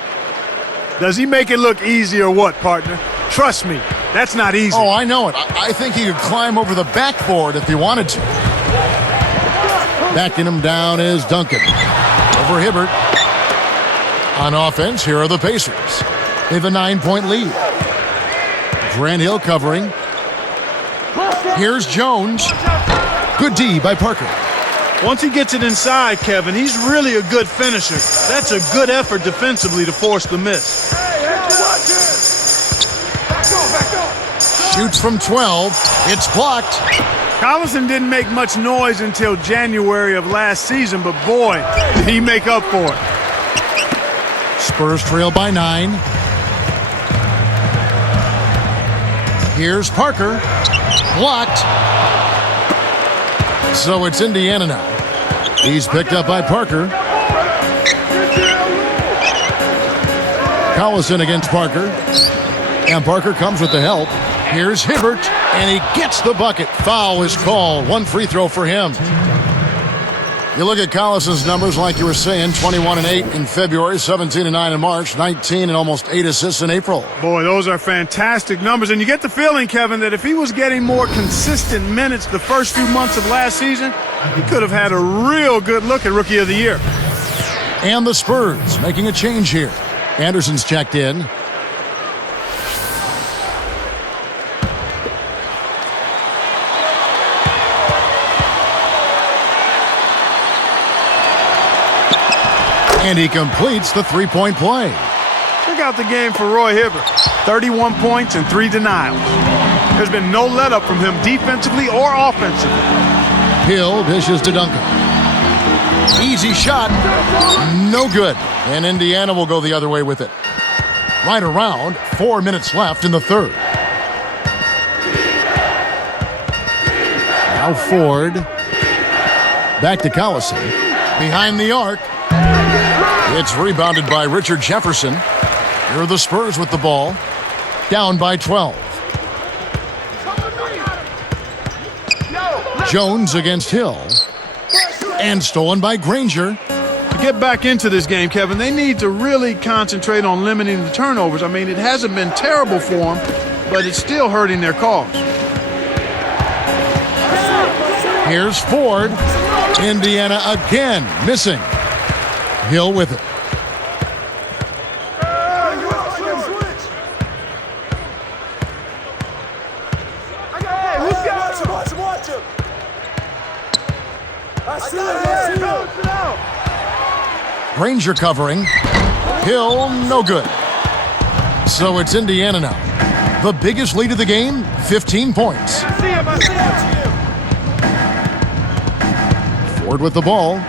Does he make it look easy or what, partner? Trust me, that's not easy. Oh, I know it. I think he could climb over the backboard if he wanted to. Backing him down is Duncan. Over Hibbert. On offense, here are the Pacers. They have a 9-point lead. Grant Hill covering. Here's Jones. Good D by Parker. Once he gets it inside, Kevin, he's really a good finisher. That's a good effort defensively to force the miss. Shoots from 12. It's blocked. Collison didn't make much noise until January of last season, but boy, did he make up for it. Spurs trail by 9. Here's Parker. Blocked. So it's Indiana now. He's picked up by Parker. Collison against Parker. And Parker comes with the help. Here's Hibbert, and he gets the bucket. Foul is called. One free throw for him. You look at Collison's numbers, like you were saying, 21-8 in February, 17-9 in March, 19 and almost 8 assists in April. Boy, those are fantastic numbers. And you get the feeling, Kevin, that if he was getting more consistent minutes the first few months of last season, he could have had a real good look at Rookie of the Year. And the Spurs making a change here. Anderson's checked in. And he completes the three-point play. Check out the game for Roy Hibbert. 31 points and 3 denials. There's been no let-up from him defensively or offensively. Hill dishes to Duncan. Easy shot. No good. And Indiana will go the other way with it. Right around 4 minutes left in the third. Now Ford. Back to Collison. Behind the arc. It's rebounded by Richard Jefferson. Here are the Spurs with the ball. Down by 12. Jones against Hill. And stolen by Granger. To get back into this game, Kevin, they need to really concentrate on limiting the turnovers. I mean, it hasn't been terrible for them, but it's still hurting their cause. Here's Ford. Indiana again missing. Hill with it. Granger covering. Hill, no good. So it's Indiana now. The biggest lead of the game, 15 points. Ford with the ball.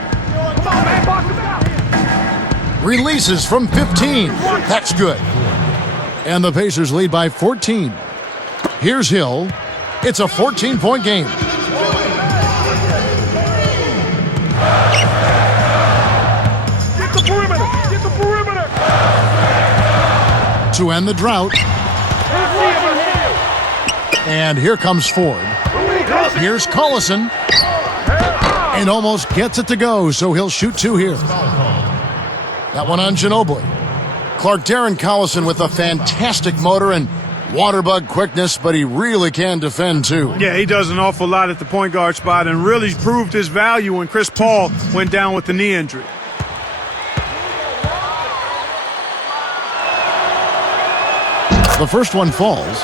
Releases from 15. That's good. And the Pacers lead by 14. Here's Hill. It's a 14-point game. Get the perimeter! Get the perimeter! To end the drought. And here comes Ford. Here's Collison. And almost gets it to go, so he'll shoot 2 here. That one on Ginobili. Clark Darren Collison with a fantastic motor, and Waterbug quickness, but he really can defend too. Yeah, he does an awful lot at the point guard spot and really proved his value when Chris Paul went down with the knee injury. The first one falls.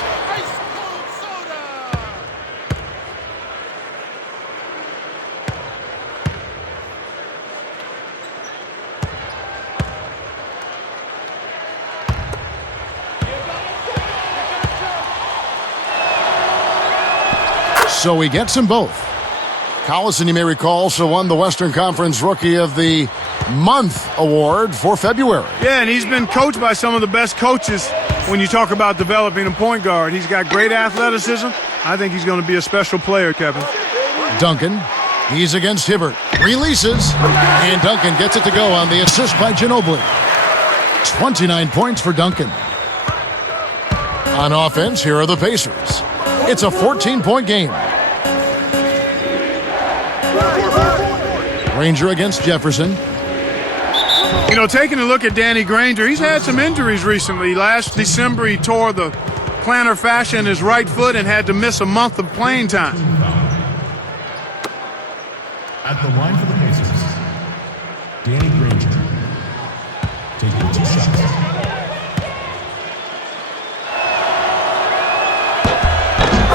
So he gets them both. Collison, you may recall, also won the Western Conference Rookie of the Month award for February. Yeah, and he's been coached by some of the best coaches when you talk about developing a point guard. He's got great athleticism. I think he's going to be a special player, Kevin. Duncan, he's against Hibbert. Releases, and Duncan gets it to go on the assist by Ginobili. 29 points for Duncan. On offense, here are the Pacers. It's a 14-point game. Granger against Jefferson. You know, taking a look at Danny Granger, he's had some injuries recently. Last December, he tore the plantar fascia in his right foot and had to miss a month of playing time. At the line for the Pacers, Danny Granger. Taking 2 shots.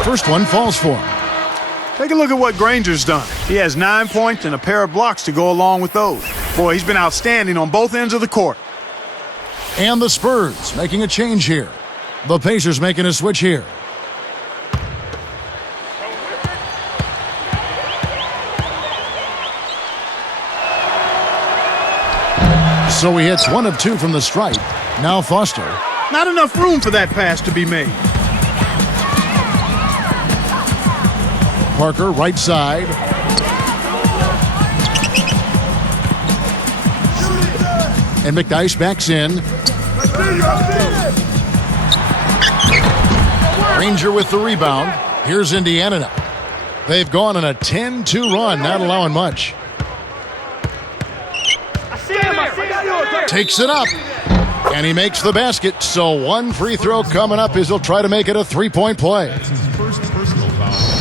First one falls for him. Take a look at what Granger's done. He has 9 points and a pair of blocks to go along with those. Boy, he's been outstanding on both ends of the court. And the Spurs making a change here. The Pacers making a switch here. So he hits 1 of 2 from the stripe. Now Foster. Not enough room for that pass to be made. Parker, right side. And McDyess backs in. Granger with the rebound. Here's Indiana now. They've gone on a 10-2 run, not allowing much. Takes it up. And he makes the basket. So 1 free throw coming up as he'll try to make it a 3-point play. That's his first personal foul.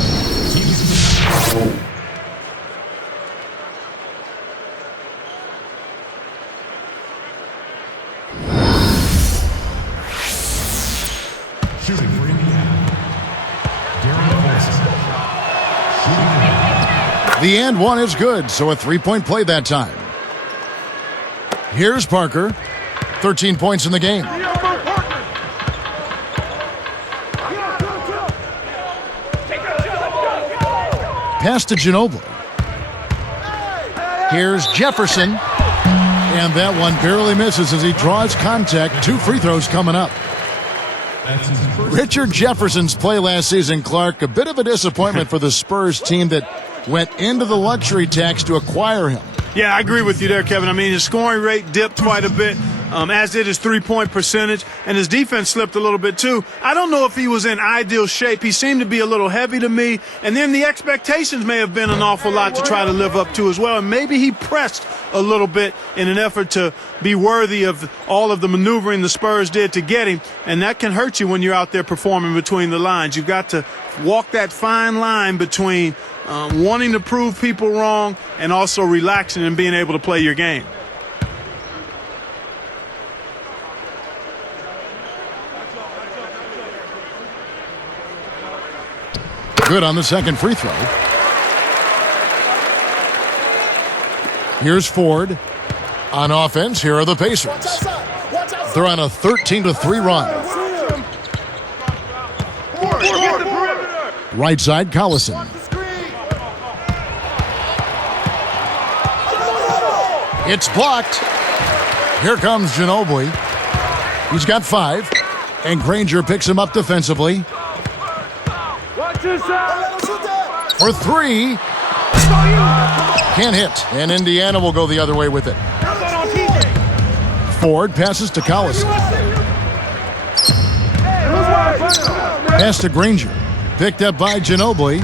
Shooting for Indiana. The and one is good, so a 3-point play that time. Here's Parker. 13 points in the game. Pass to Ginobili. Here's Jefferson. And that one barely misses as he draws contact. 2 free throws coming up. Richard Jefferson's play last season, Clark, a bit of a disappointment for the Spurs team that went into the luxury tax to acquire him. Yeah, I agree with you there, Kevin. I mean, his scoring rate dipped quite a bit, as did his three-point percentage, and his defense slipped a little bit too. I don't know if he was in ideal shape. He seemed to be a little heavy to me, and then the expectations may have been an awful lot to try to live up to as well, and maybe he pressed a little bit in an effort to be worthy of all of the maneuvering the Spurs did to get him, and that can hurt you when you're out there performing between the lines. You've got to walk that fine line between wanting to prove people wrong and also relaxing and being able to play your game. Good on the second free throw. Here's Ford. On offense, here are the Pacers. They're on a 13-3 run. Right side, Collison. It's blocked. Here comes Ginobili. He's got 5. And Granger picks him up defensively. For 3. Can't hit. And Indiana will go the other way with it. Ford passes to Collison. Pass to Granger. Picked up by Ginobili.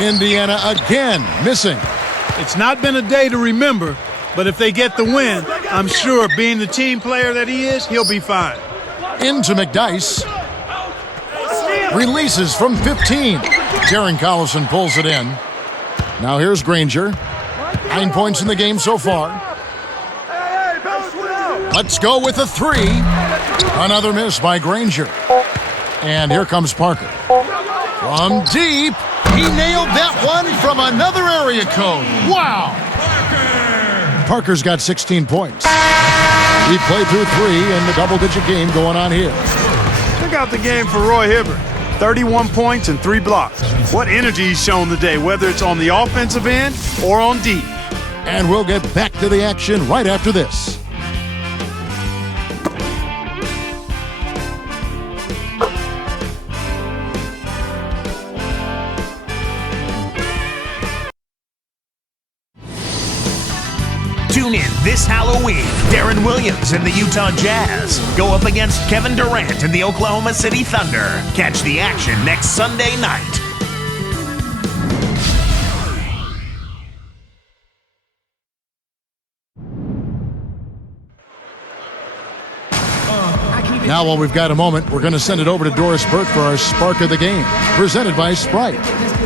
Indiana again missing. It's not been a day to remember, but if they get the win, I'm sure being the team player that he is, he'll be fine. Into McDyess. Releases from 15. Darren Collison pulls it in. Now here's Granger. 9 points in the game so far. Let's go with a 3. Another miss by Granger. And here comes Parker. From deep, he nailed that one from another area code. Wow! Parker's got 16 points. He played through 3 in the double-digit game going on here. Check out the game for Roy Hibbert. 31 points and 3 blocks. What energy he's shown today, whether it's on the offensive end or on deep. And we'll get back to the action right after this. Tune in this Halloween. Darren Williams and the Utah Jazz go up against Kevin Durant and the Oklahoma City Thunder. Catch the action next Sunday night. Now, while we've got a moment, we're going to send it over to Doris Burke for our Spark of the Game, presented by Sprite.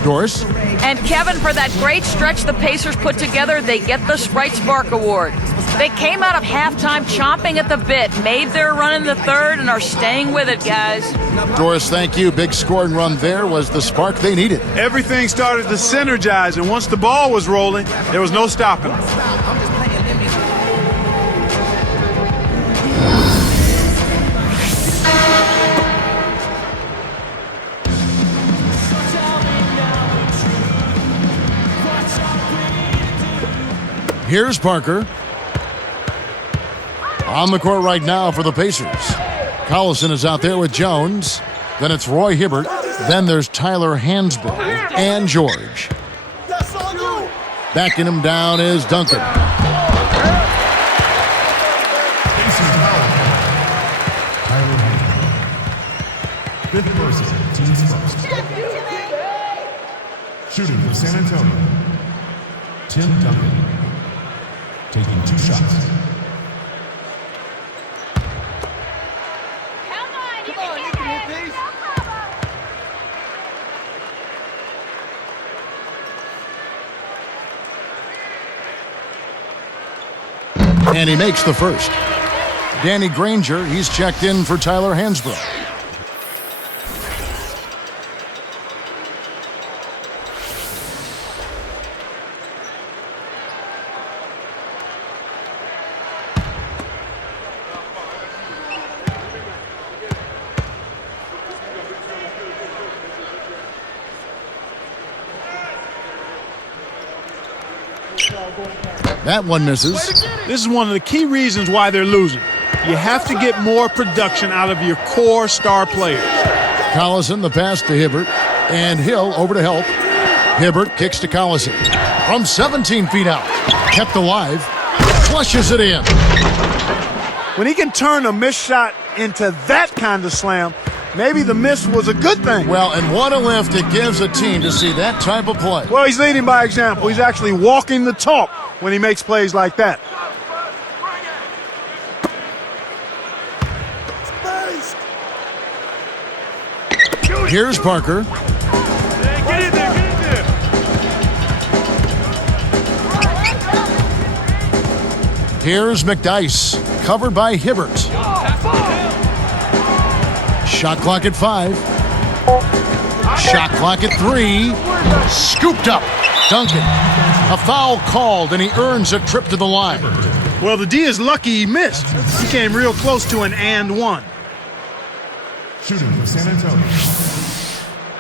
Doris? And Kevin, for that great stretch the Pacers put together, they get the Sprite Spark Award. They came out of halftime chomping at the bit, made their run in the third, and are staying with it, guys. Doris, thank you. Big scoring run there was the spark they needed. Everything started to synergize, and once the ball was rolling, there was no stopping them. Here's Parker. On the court right now for the Pacers. Collison is out there with Jones. Then it's Roy Hibbert. Then there's Tyler Hansbrough and George. Backing him down is Duncan. Fifth versus team's first. Shooting for San Antonio. Tim Duncan. Taking 2 shots. Come on, you can hit these. And he makes the first. Danny Granger, he's checked in for Tyler Hansbrough. That one misses. This is one of the key reasons why they're losing. You have to get more production out of your core star players. Collison, the pass to Hibbert, and Hill over to help. Hibbert kicks to Collison. From 17 feet out. Kept alive. Flushes it in. When he can turn a missed shot into that kind of slam, maybe the miss was a good thing. Well, and what a lift it gives a team to see that type of play. Well, he's leading by example. He's actually walking the talk when he makes plays like that. Here's Parker. Get in there, get in there. Here's McDice, covered by Hibbert. Shot clock at 5. Shot clock at 3. Scooped up. Duncan. A foul called, and he earns a trip to the line. Well, the D is lucky he missed. He came real close to an and one. Shooting for San Antonio.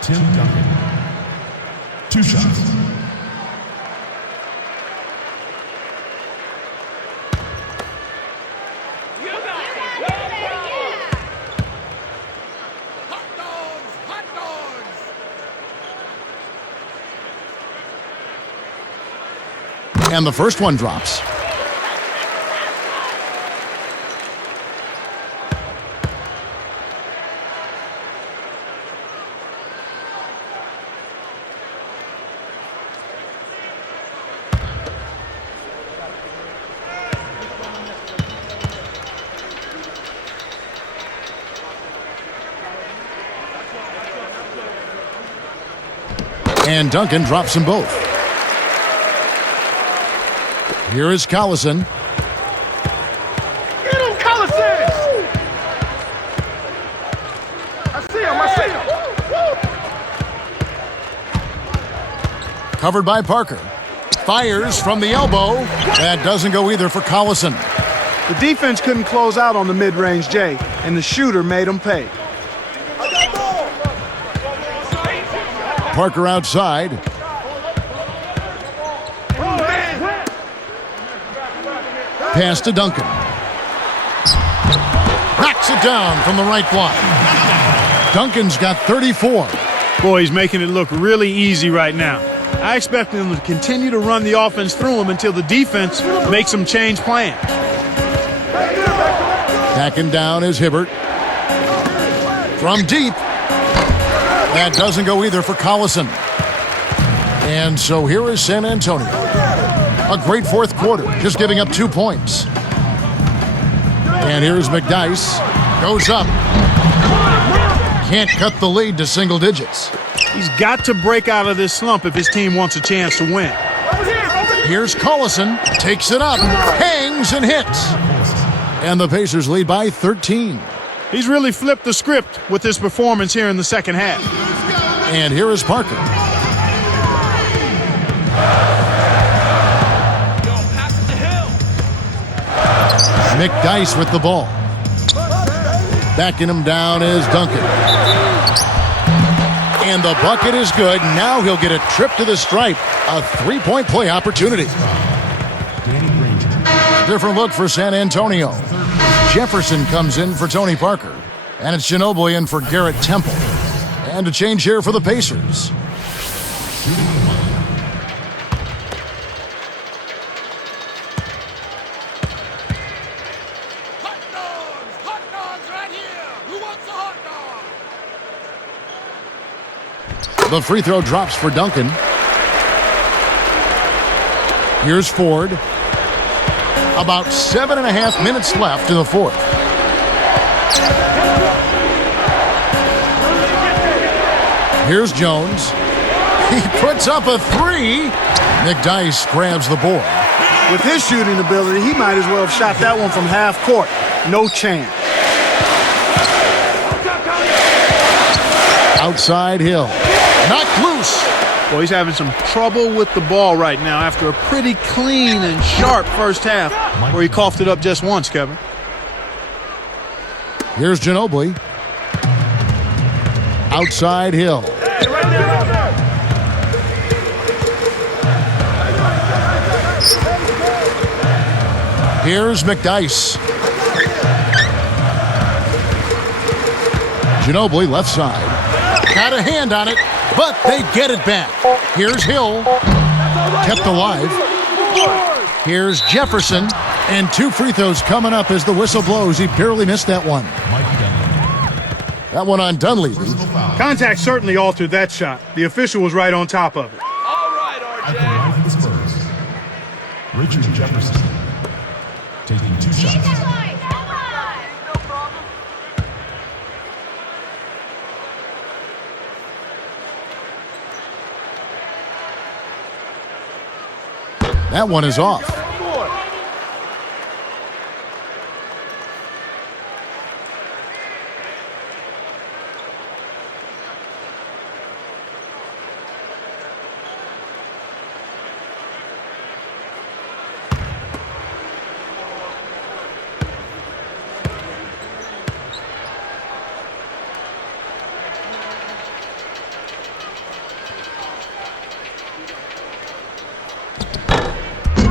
Tim Duncan. 2 shots. And the first one drops. And Duncan drops them both. Here is Collison. Get him, Collison! I see him. Covered by Parker. Fires from the elbow. That doesn't go either for Collison. The defense couldn't close out on the mid-range J, and the shooter made them pay. Parker outside. Pass to Duncan. Knocks it down from the right block. Duncan's got 34. Boy, he's making it look really easy right now. I expect them to continue to run the offense through him until the defense makes them change plans. Backing down is Hibbert. From deep. That doesn't go either for Collison. And so here is San Antonio. A great fourth quarter, just giving up 2 points. And here's McDyess. Goes up. Can't cut the lead to single digits. He's got to break out of this slump if his team wants a chance to win. Here's Collison. Takes it up. Hangs and hits. And the Pacers lead by 13. He's really flipped the script with his performance here in the second half. And here is Parker. McDyess with the ball. Backing him down is Duncan. And the bucket is good. Now he'll get a trip to the stripe. A three-point play opportunity. Different look for San Antonio. Jefferson comes in for Tony Parker. And it's Ginobili in for Garrett Temple. And a change here for the Pacers. Hot dogs right here. Who wants a hot dog? The free throw drops for Duncan. Here's Ford. About 7.5 minutes left in the fourth. Here's Jones. He puts up a three. McDyess grabs the board. With his shooting ability, he might as well have shot that one from half court. No chance. Outside Hill. Knocked loose. Well, he's having some trouble with the ball right now after a pretty clean and sharp first half where he coughed it up just once, Kevin. Here's Ginobili. Outside Hill. Here's McDyess. Ginobili left side. Got a hand on it, but they get it back. Here's Hill. Kept alive. Here's Jefferson. And 2 free throws coming up as the whistle blows. He barely missed that one. That one on Dunleavy. Contact certainly altered that shot. The official was right on top of it. All right, At the line for the Spurs, Richard Jefferson taking 2 shots. That one is off.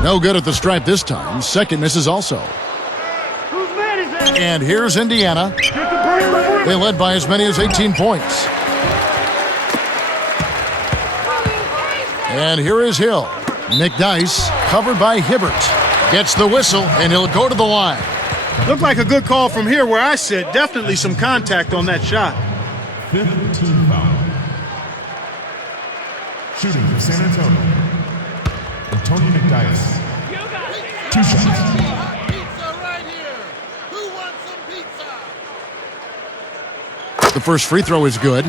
No good at the stripe this time. Second misses also. And here's Indiana. They led by as many as 18 points. And here is Hill. McDyess, covered by Hibbert. Gets the whistle, and he'll go to the line. Looked like a good call from here where I sit. Definitely some contact on that shot. 5th team foul. Shooting for San Antonio, Tony McDyess. 2 shots. Pizza right here. Who wants some pizza? The first free throw is good.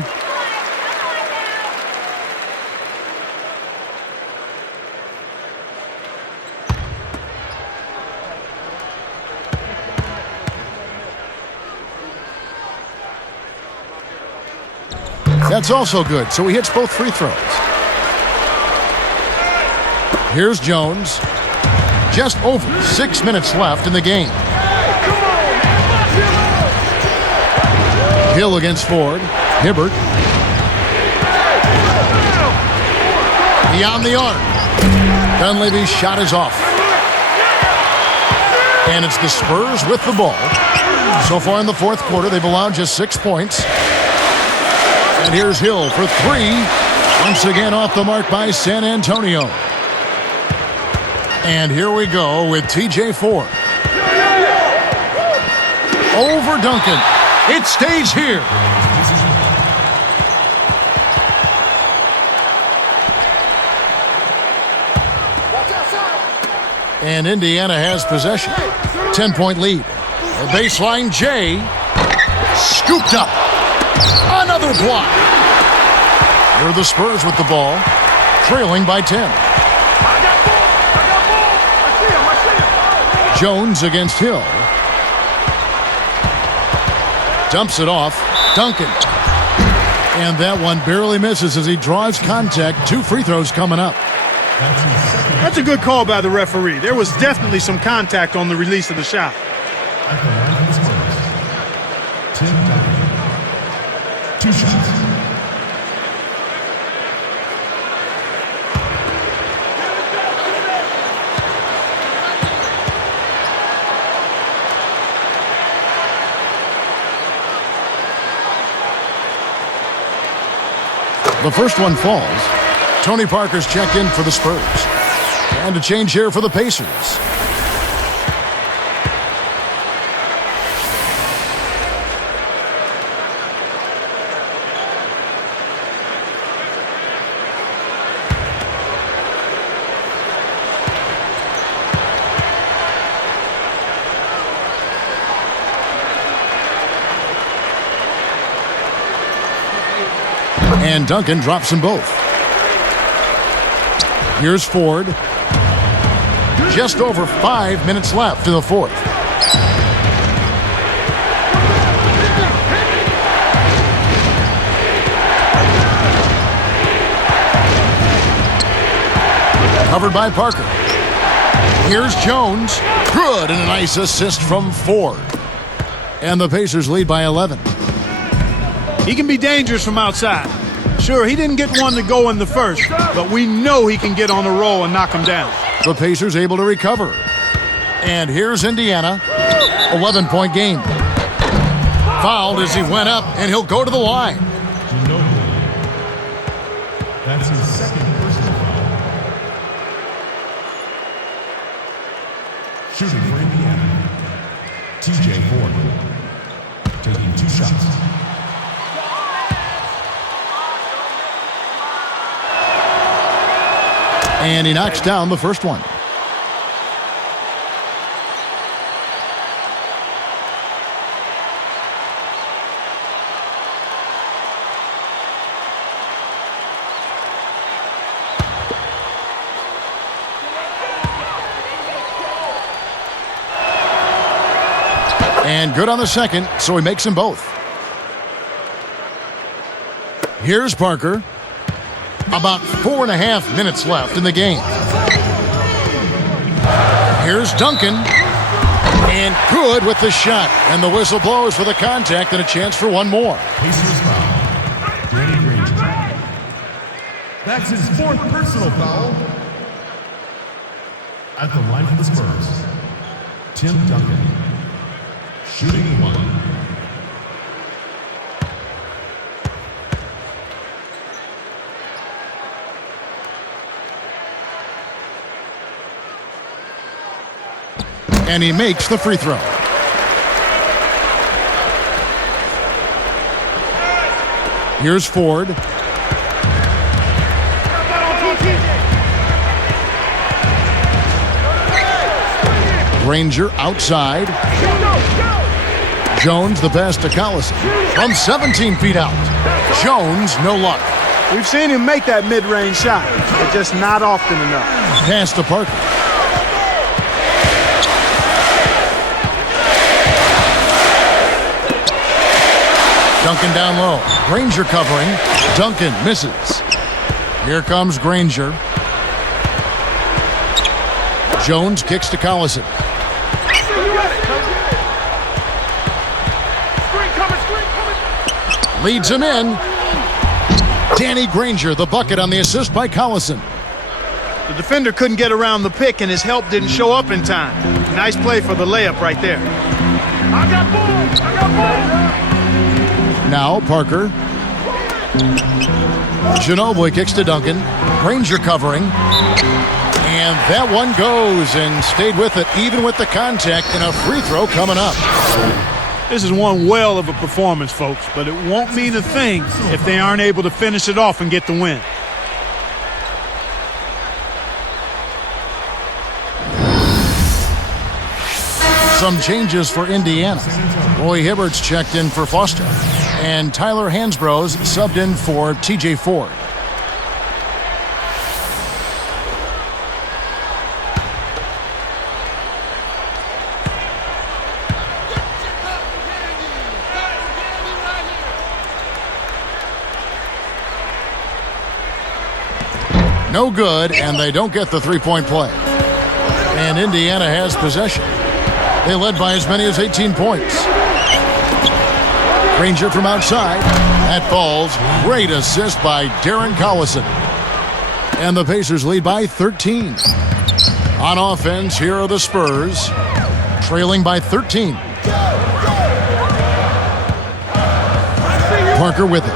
That's also good, so he hits both free throws. Here's Jones. Just over 6 minutes left in the game. Hill against Ford. Hibbert. Beyond the arc. Dunleavy's shot is off. And it's the Spurs with the ball. So far in the fourth quarter, they've allowed just 6 points. And here's Hill for three. Once again off the mark by San Antonio. And here we go with TJ Ford. Over Duncan. It stays here. And Indiana has possession. 10-point lead. The baseline, Jay. Scooped up. Another block. Here are the Spurs with the ball, trailing by 10. Jones against Hill. Dumps it off. Duncan. And that one barely misses as he draws contact. 2 free throws coming up. That's a good call by the referee. There was definitely some contact on the release of the shot. At the line of the Spurs, Tim Duncan. 2 shots. The first one falls. Tony Parker's checked in for the Spurs. And a change here for the Pacers. And Duncan drops them both. Here's Ford. Just over 5 minutes left in the fourth. Covered by Parker. Here's Jones. Good, and a nice assist from Ford. And the Pacers lead by 11. He can be dangerous from outside. Sure, he didn't get one to go in the first, but we know he can get on the roll and knock him down. The Pacers able to recover. And here's Indiana. 11-point game. Fouled as he went up, and he'll go to the line. That's his second personal foul. Shooting for Indiana, TJ Ford. Taking 2 shots. And he knocks down the first one. And good on the second, so he makes them both. Here's Parker. About 4.5 minutes left in the game. Here's Duncan. And good with the shot. And the whistle blows for the contact and a chance for one more. Pacers foul. Danny Granger. That's his 4th personal foul. At the line for the Spurs, Tim Duncan. Shooting 1. And he makes the free throw. Here's Ford. Granger outside. Jones the pass to Collison. From 17 feet out. Jones, no luck. We've seen him make that mid-range shot, but just not often enough. Pass to Parker. Duncan down low. Granger covering. Duncan misses. Here comes Granger. Jones kicks to Collison. Leads him in. Danny Granger, the bucket on the assist by Collison. The defender couldn't get around the pick, and his help didn't show up in time. Nice play for the layup right there. I got ball. Now Parker. Ginobili kicks to Duncan. Granger covering. And that one goes and stayed with it, even with the contact, and a free throw coming up. This is one well of a performance, folks, but it won't mean a thing if they aren't able to finish it off and get the win. Some changes for Indiana. Roy Hibbert's checked in for Foster, and Tyler Hansbrough's subbed in for TJ Ford. No good, and they don't get the three-point play. And Indiana has possession. They led by as many as 18 points. Granger from outside. That falls. Great assist by Darren Collison. And the Pacers lead by 13. On offense, here are the Spurs, trailing by 13. Parker with it.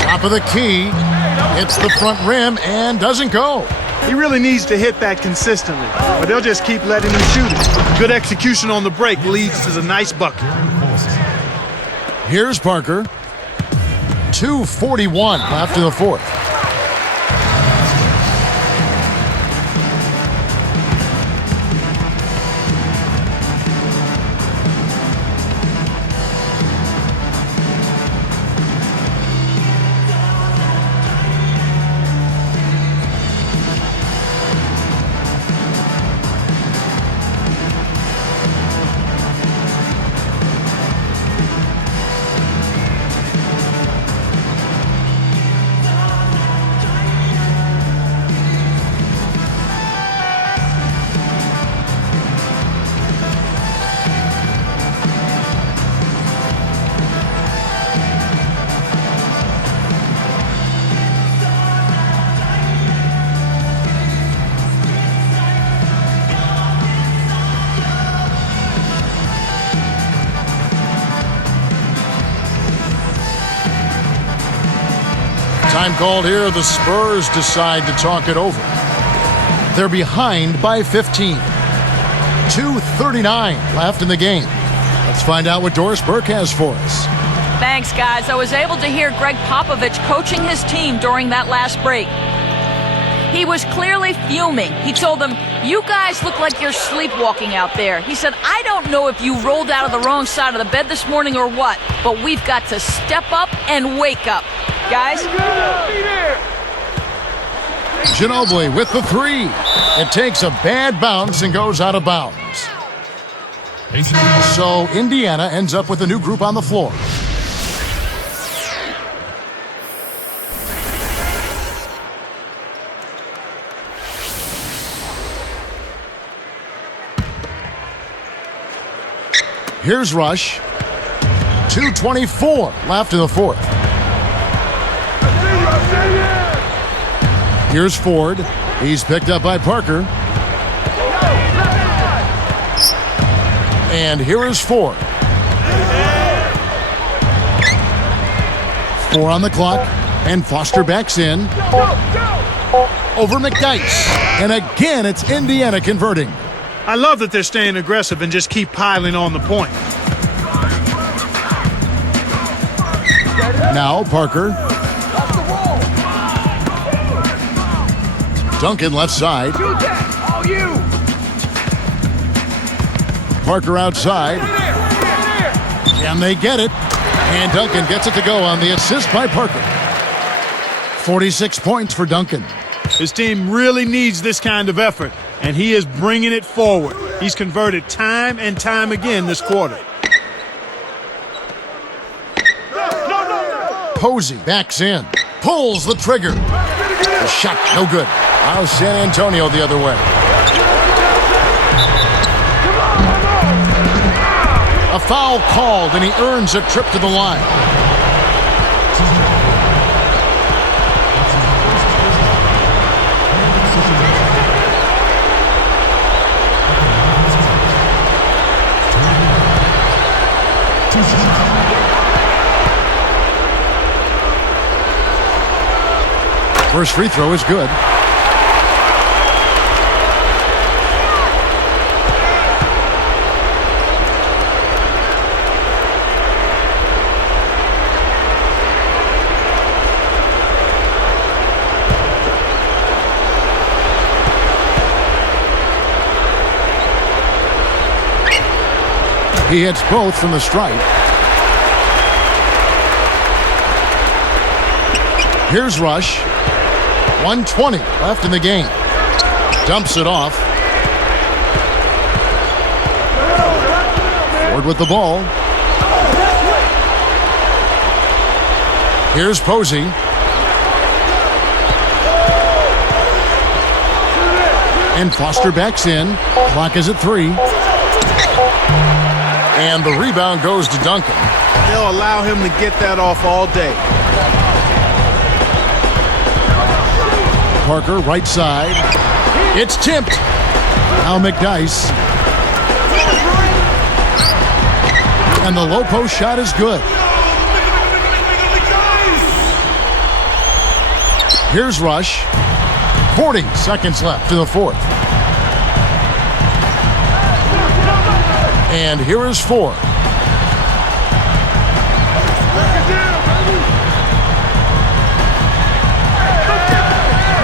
Top of the key. Hits the front rim and doesn't go. He really needs to hit that consistently, but they'll just keep letting him shoot it. Good execution on the break leads to the nice bucket. Here's Parker. 2:41 left in the fourth. Time called here. The Spurs decide to talk it over. They're behind by 15. 2:39 left in the game. Let's find out what Doris Burke has for us. Thanks, guys. I was able to hear Greg Popovich coaching his team during that last break. He was clearly fuming. He told them, "You guys look like you're sleepwalking out there." He said, "I don't know if you rolled out of the wrong side of the bed this morning or what, but we've got to step up and wake up. Guys?" Ginobili with the three. It takes a bad bounce and goes out of bounds. So Indiana ends up with a new group on the floor. Here's Rush. 2:24 left in the fourth. Here's Ford. He's picked up by Parker. And here is Ford. 4 on the clock. And Foster backs in. Over McDyess. And again, it's Indiana converting. I love that they're staying aggressive and just keep piling on the point. Now Parker. Duncan left side. Parker outside. And they get it. And Duncan gets it to go on the assist by Parker. 46 points for Duncan. His team really needs this kind of effort, and he is bringing it forward. He's converted time and time again this quarter. Posey backs in, pulls the trigger. The shot, no good. Now San Antonio the other way. A foul called, and he earns a trip to the line. First free throw is good. He hits both from the stripe. Here's Rush. 1:20 left in the game. Dumps it off. Ford with the ball. Here's Posey. And Foster backs in. Clock is at 3. And the rebound goes to Duncan. They'll allow him to get that off all day. Parker, right side. It's tipped. Now McDyess. And the low post shot is good. Here's Rush. 40 seconds left in the fourth. And here is Ford.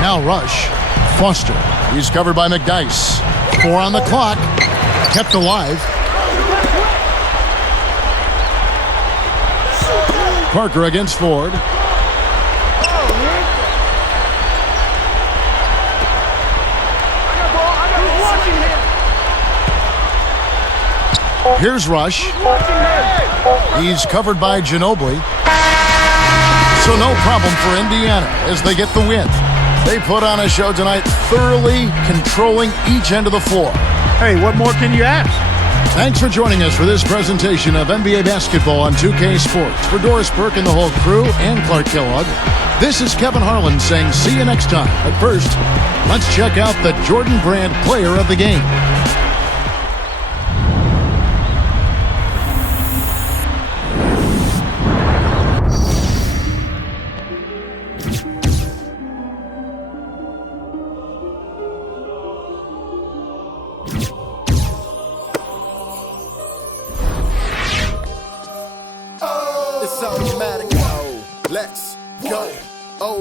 Now Rush. Foster. He's covered by McDyess. 4 on the clock. Kept alive. Parker against Ford. Here's Rush. He's covered by Ginobili. So no problem for Indiana as they get the win. They put on a show tonight, thoroughly controlling each end of the floor. Hey, what more can you ask? Thanks for joining us for this presentation of NBA basketball on 2K Sports. For Doris Burke and the whole crew and Clark Kellogg, this is Kevin Harlan saying see you next time. But first, let's check out the Jordan Brand player of the game. It's automatic. Oh, let's go. Oh,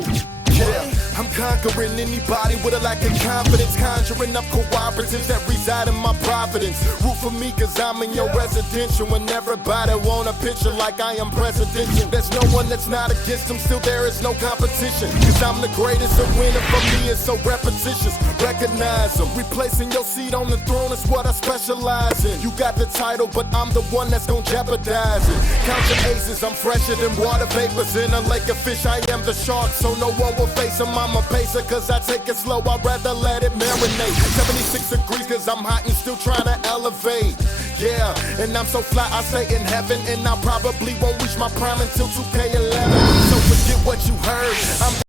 yeah. I'm conquering anybody with a lack of confidence, conjuring up cooperatives that reside in my providence. Root for me cause I'm in your residential, and everybody want a picture like I am presidential. There's no one that's not against them, still there is no competition. Cause I'm the greatest, a winner for me is so repetitious. Recognize them, replacing your seat on the throne is what I specialize in. You got the title, but I'm the one that's gonna jeopardize it. Count your aces, I'm fresher than water vapors in a lake of fish. I am the shark, so no one will face them. I'm a pacer cause I take it slow, I'd rather let it marinate. 76 degrees cause I'm hot and still trying to elevate. Yeah, and I'm so fly I stay in heaven, and I probably won't reach my prime until 2K11. So forget what you heard, I'm